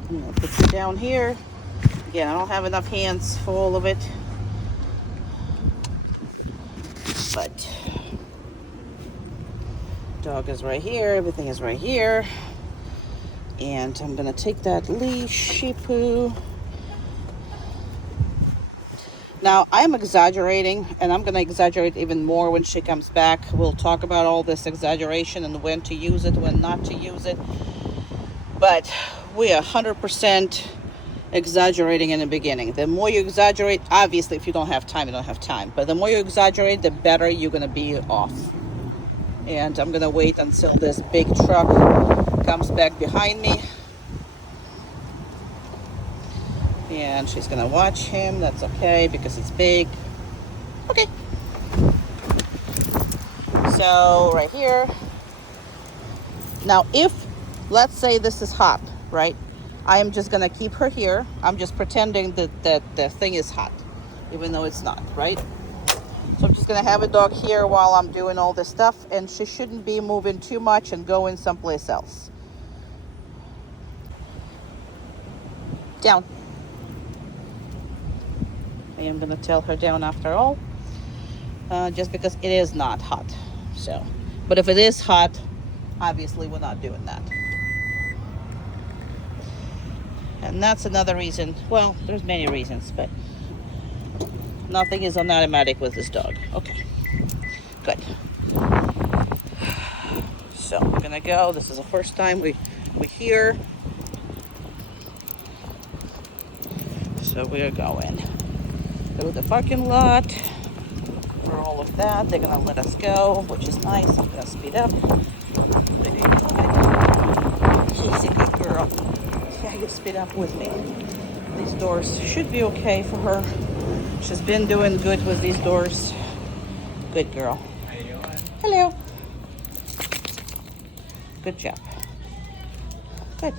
I'm gonna put you down here. Again, I don't have enough hands for all of it. But dog is right here, everything is right here. And I'm gonna take that leash, she poo. Now, I'm exaggerating, and I'm gonna exaggerate even more when she comes back. We'll talk about all this exaggeration and when to use it, when not to use it. But we are 100% exaggerating in the beginning. The more you exaggerate, obviously, if you don't have time, you don't have time. But the more you exaggerate, the better you're gonna be off. And I'm gonna wait until this big truck comes back behind me. And she's gonna watch him. That's okay because it's big. Okay. So right here. Now, if let's say this is hot, right? I am just gonna keep her here. I'm just pretending that the thing is hot, even though it's not, right? So I'm just gonna have a dog here while I'm doing all this stuff, and she shouldn't be moving too much and going someplace else. Down. I am gonna tell her down after all, just because it is not hot. So, but if it is hot, obviously we're not doing that. And that's another reason. Well, there's many reasons, but nothing is on automatic with this dog. Okay, good. So we're gonna go. This is the first time we're here. So we're going through the parking lot for all of that. They're gonna let us go, which is nice. I'm gonna speed up. She's a good girl. Yeah, you speed up with me. These doors should be okay for her. She's been doing good with these doors. Good girl. How you doing? Hello. Good job. Good.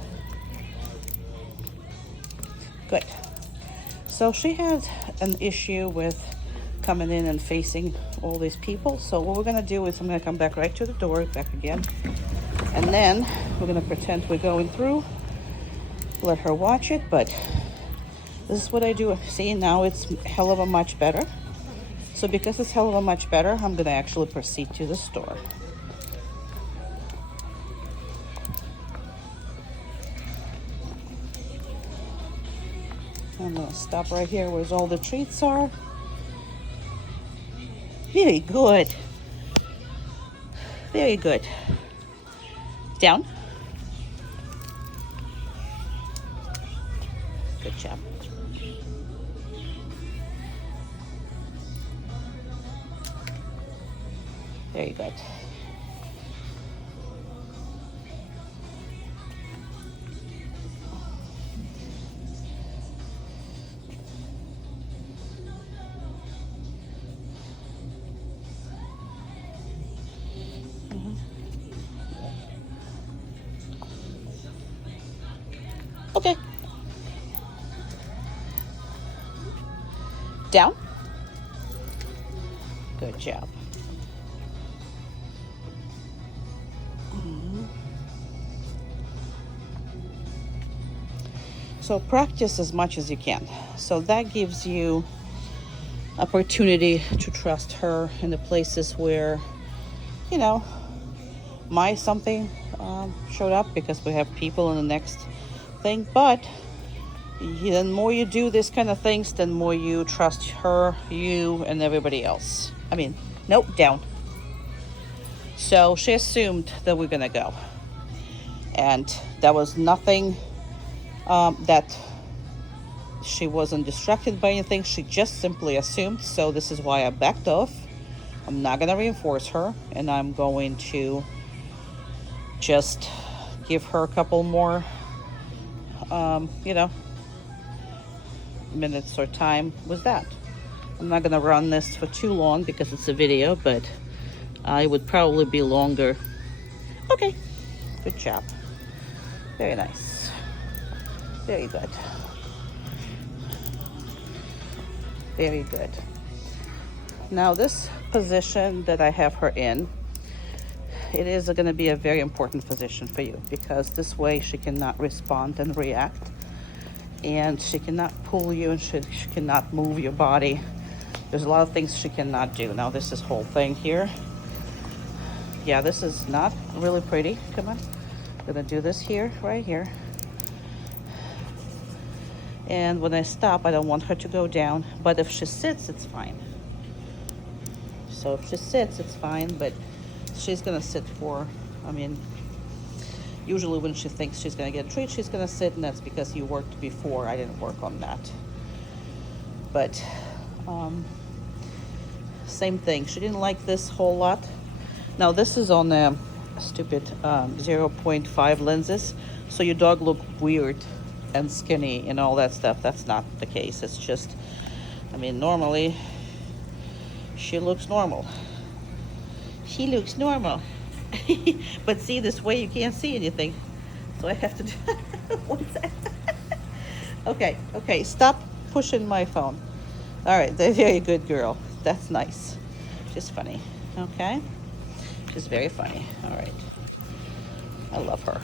Good. So she had an issue with coming in and facing all these people. So what we're gonna do is I'm gonna come back right to the door, back again. And then we're gonna pretend we're going through, let her watch it, but this is what I do. See, now it's hell of a much better. So because it's hell of a much better, I'm gonna actually proceed to the store. I'm gonna stop right here where all the treats are. Very good. Very good. Down. Good job. Very good. Okay. Down. Good job. So practice as much as you can. So that gives you opportunity to trust her in the places where, you know, something showed up because we have people in the next thing. But The more you do this kind of things, the more you trust her, you, and everybody else. I mean, nope, down. So she assumed that we're gonna go. And that was nothing that she wasn't distracted by anything. She just simply assumed. So this is why I backed off. I'm not gonna reinforce her, and I'm going to just give her a couple more, minutes or time with that. I'm not gonna run this for too long because it's a video, but I would probably be longer. Okay, good job. Very nice. Very good. Very good. Now this position that I have her in, it is going to be a very important position for you, because this way she cannot respond and react, and she cannot pull you, and she cannot move your body. There's a lot of things she cannot do. Now this whole thing here, yeah, this is not really pretty. Come on, I'm gonna do this here, right here. And when I stop, I don't want her to go down, but if she sits, it's fine. So if she sits, it's fine, but she's gonna sit for, usually when she thinks she's gonna get a treat, she's gonna sit, and that's because you worked before. I didn't work on that. But same thing, she didn't like this whole lot. Now this is on the stupid 0.5 lenses, so your dog look weird and skinny and all that stuff. That's not the case. It's just, normally she looks normal. She looks normal. But see, this way you can't see anything, so I have to do what's that? Okay, stop pushing my phone. All right, very good girl. That's nice. She's funny. Okay, she's very funny. All right, I love her.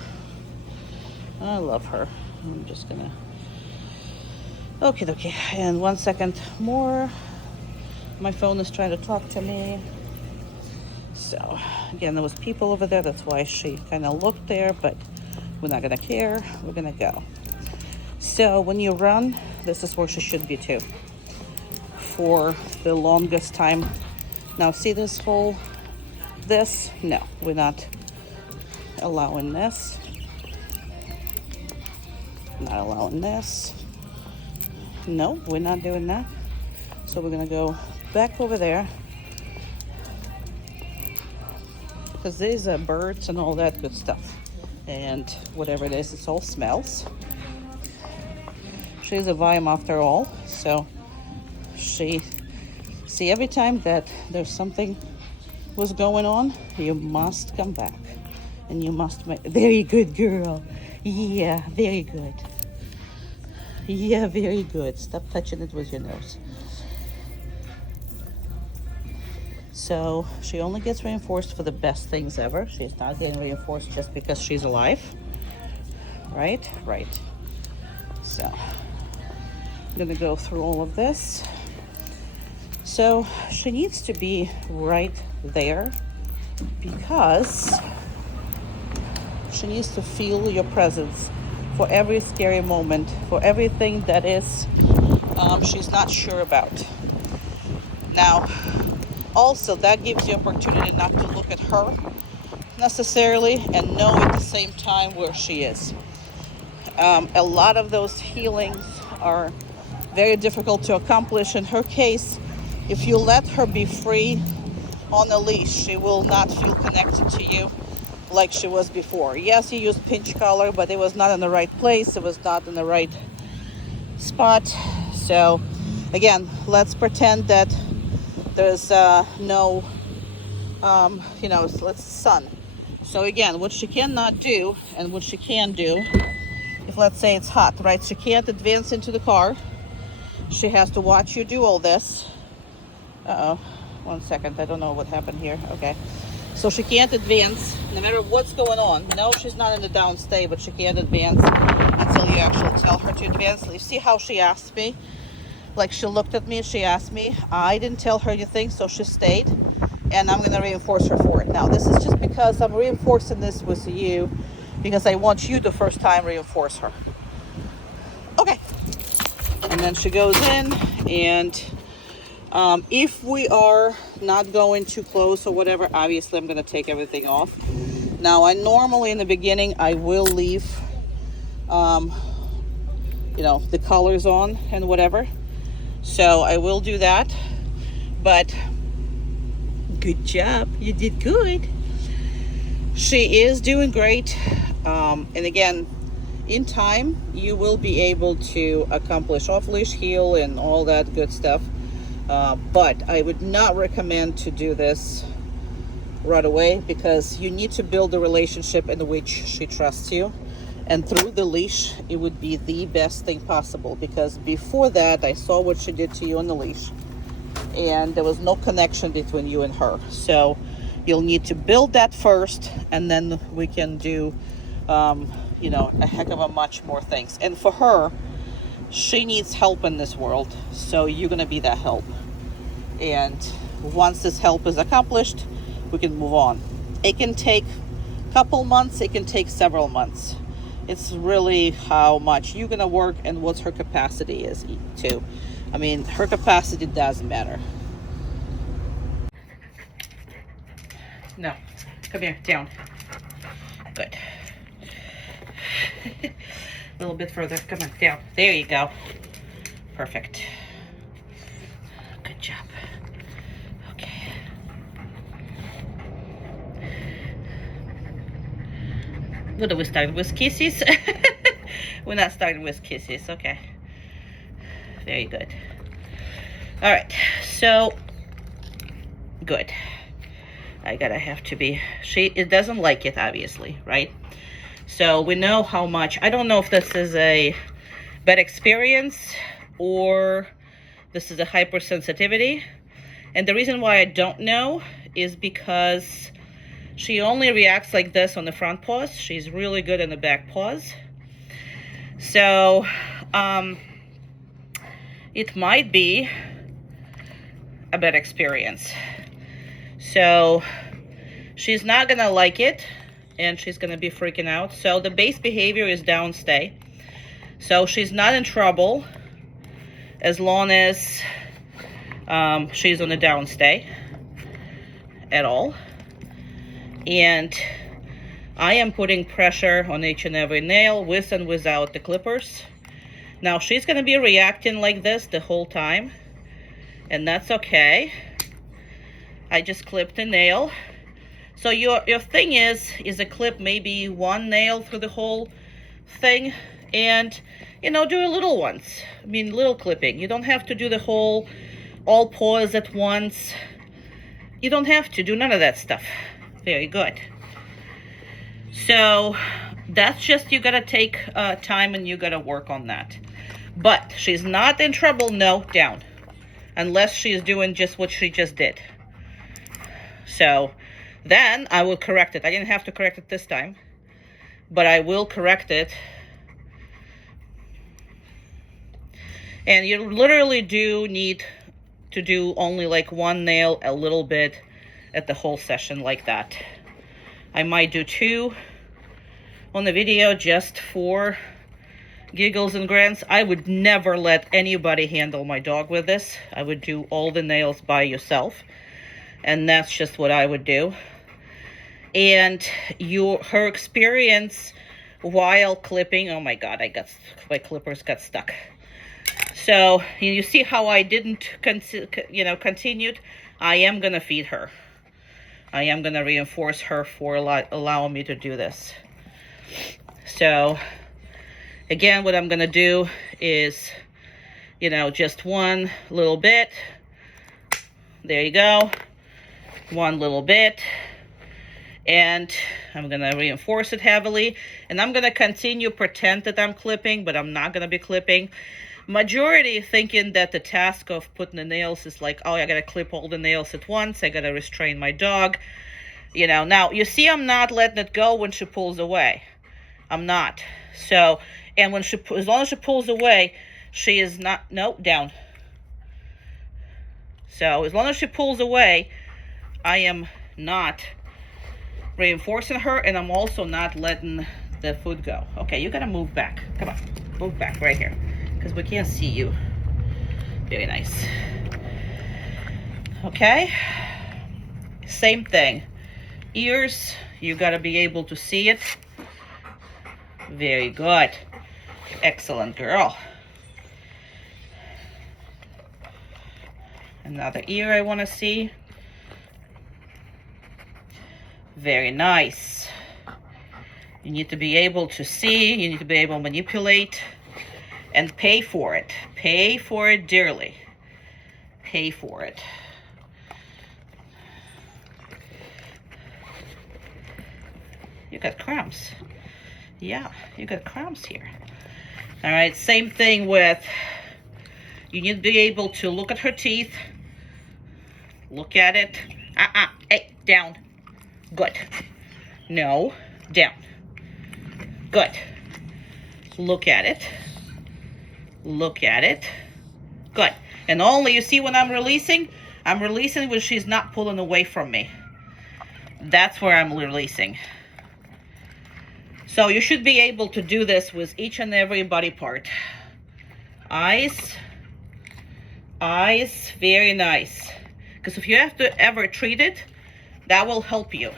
I'm just gonna, okay, and 1 second more. My phone is trying to talk to me. So again, there was people over there, that's why she kind of looked there, but we're not gonna care. We're gonna go. So when you run, this is where she should be too, for the longest time. Now see this whole, this, no, we're not allowing this. Not allowing this. No, we're not doing that. So we're gonna go back over there, because these are birds and all that good stuff, and whatever it is, it all smells. She's a Weimaraner after all, so see, every time that there's something was going on, you must come back, and you must make, very good girl. Yeah, very good. Yeah, very good. Stop touching it with your nose. So she only gets reinforced for the best things ever. She's not getting reinforced just because she's alive. Right? Right. So I'm gonna go through all of this. So she needs to be right there, because she needs to feel your presence for every scary moment, for everything that is she's not sure about. Now, also that gives you opportunity not to look at her necessarily and know at the same time where she is. A lot of those healings are very difficult to accomplish. In her case, if you let her be free on a leash, she will not feel connected to you like she was before. Yes, you used pinch collar, but it was not in the right place. It was not in the right spot. So again, let's pretend that there's no, it's sun. So again, what she cannot do, and what she can do, if let's say it's hot, right? She can't advance into the car. She has to watch you do all this. Uh-oh, 1 second, I don't know what happened here. Okay. So she can't advance no matter what's going on. No, she's not in the down stay, but she can't advance until you actually tell her to advance. You see how she asked me? Like, she looked at me and she asked me. I didn't tell her anything, so she stayed. And I'm going to reinforce her for it. Now, this is just because I'm reinforcing this with you, because I want you the first time reinforce her. Okay, And then she goes in, and if we are not going too close or whatever, obviously I'm going to take everything off. Now, I normally in the beginning, I will leave, you know, the colors on and whatever. So I will do that. But good job. You did good. She is doing great. And again, in time, you will be able to accomplish off-leash, heel, and all that good stuff. But I would not recommend to do this right away, because you need to build a relationship in which she trusts you. And through the leash, it would be the best thing possible, because before that, I saw what she did to you on the leash, and there was no connection between you and her. So you'll need to build that first, and then we can do you know, a heck of a much more things. And for her, she needs help in this world, so you're gonna be that help. And once this help is accomplished, we can move on. It can take a couple months, it can take several months. It's really how much you're gonna work and what her capacity is too. I mean, her capacity doesn't matter. No, come here, down. Good. A little bit further. Come on, down. There you go. Perfect. Good job. Okay. What are we starting with? Kisses? We're not starting with kisses. Okay. Very good. All right. So, good. It doesn't like it, obviously, right? So we know how much. I don't know if this is a bad experience or this is a hypersensitivity. And the reason why I don't know is because she only reacts like this on the front paws. She's really good in the back paws. So it might be a bad experience. So she's not gonna like it, and she's gonna be freaking out. So the base behavior is downstay. So she's not in trouble as long as she's on the downstay at all. And I am putting pressure on each and every nail, with and without the clippers. Now she's gonna be reacting like this the whole time, and that's okay. I just clipped a nail. So your thing is a clip maybe one nail through the whole thing, and you know, do a little ones. I mean, little clipping. You don't have to do the whole all paws at once. You don't have to do none of that stuff. Very good. So that's just, you gotta take time and you gotta work on that. But she's not in trouble. No, down, unless she's doing just what she just did. So then I will correct it. I didn't have to correct it this time, but I will correct it. And you literally do need to do only like one nail a little bit at the whole session like that. I might do 2 on the video just for giggles and grins. I would never let anybody handle my dog with this. I would do all the nails by yourself, and that's just what I would do. And her experience while clipping, oh my god, my clippers got stuck. So you see how I didn't continued. I am gonna feed her. I am gonna reinforce her for allowing me to do this. So again, what I'm gonna do is, just one little bit. There you go. One little bit. And I'm gonna reinforce it heavily, and I'm gonna continue pretend that I'm clipping, but I'm not gonna be clipping. Majority thinking that the task of putting the nails is like, oh, I gotta clip all the nails at once, I gotta restrain my dog. Now you see I'm not letting it go when she pulls away. I'm not. So, and when as long as she pulls away, she is not, no, down. So as long as she pulls away, I am not reinforcing her, and I'm also not letting the food go. Okay, you gotta move back. Come on, move back right here. because we can't see you. Very nice. Okay. Same thing. Ears, you gotta be able to see it. Very good. Excellent girl. Another ear I want to see. Very nice. You need to be able to see, you need to be able to manipulate and pay for it. Pay for it dearly. Pay for it. You got crumbs. Yeah, you got crumbs here. All right, same thing with, you need to be able to look at her teeth. Look at it. Hey, down. Good. No, down. Good. Look at it. Look at it. Good. And only, you see when I'm releasing when she's not pulling away from me. That's where I'm releasing. So you should be able to do this with each and every body part. Eyes. Eyes, very nice. Because if you have to ever treat it, that will help you.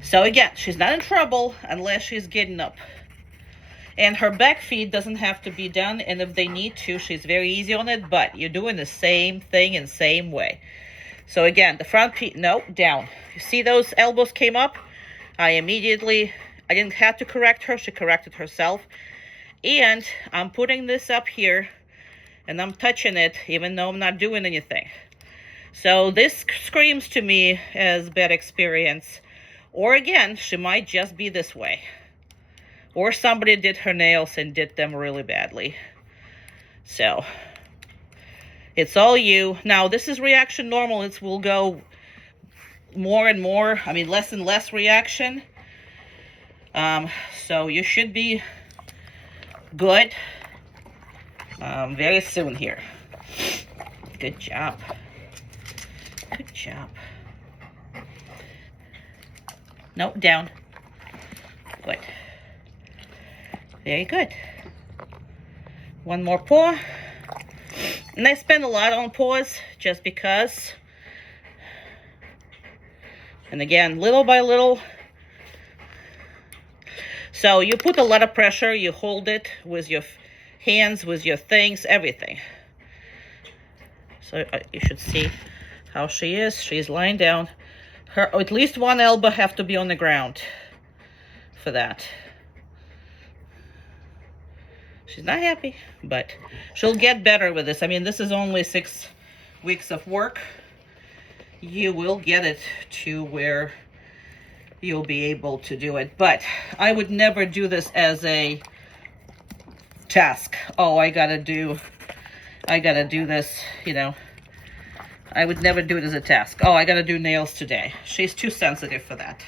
So again, she's not in trouble unless she's getting up. And her back feet doesn't have to be done, and if they need to, she's very easy on it, but you're doing the same thing in the same way. So again, the front feet, no, down. You see those elbows came up? I didn't have to correct her, she corrected herself. And I'm putting this up here, and I'm touching it, even though I'm not doing anything. So this screams to me as bad experience. Or again, she might just be this way. Or somebody did her nails and did them really badly. So, it's all you. Now, this is reaction normal. It will go more and more, less and less reaction. So you should be good very soon here. Good job. Good job. No, down. Good. Very good. One more paw. And I spend a lot on paws just because. And again, little by little. So you put a lot of pressure, you hold it with your hands, with your things, everything. So you should see how she is. She's lying down. Her, at least one elbow have to be on the ground for that. She's not happy, but she'll get better with this. This is only 6 weeks of work. You will get it to where you'll be able to do it. But I would never do this as a task. Oh, I gotta do this, I would never do it as a task. Oh, I gotta do nails today. She's too sensitive for that.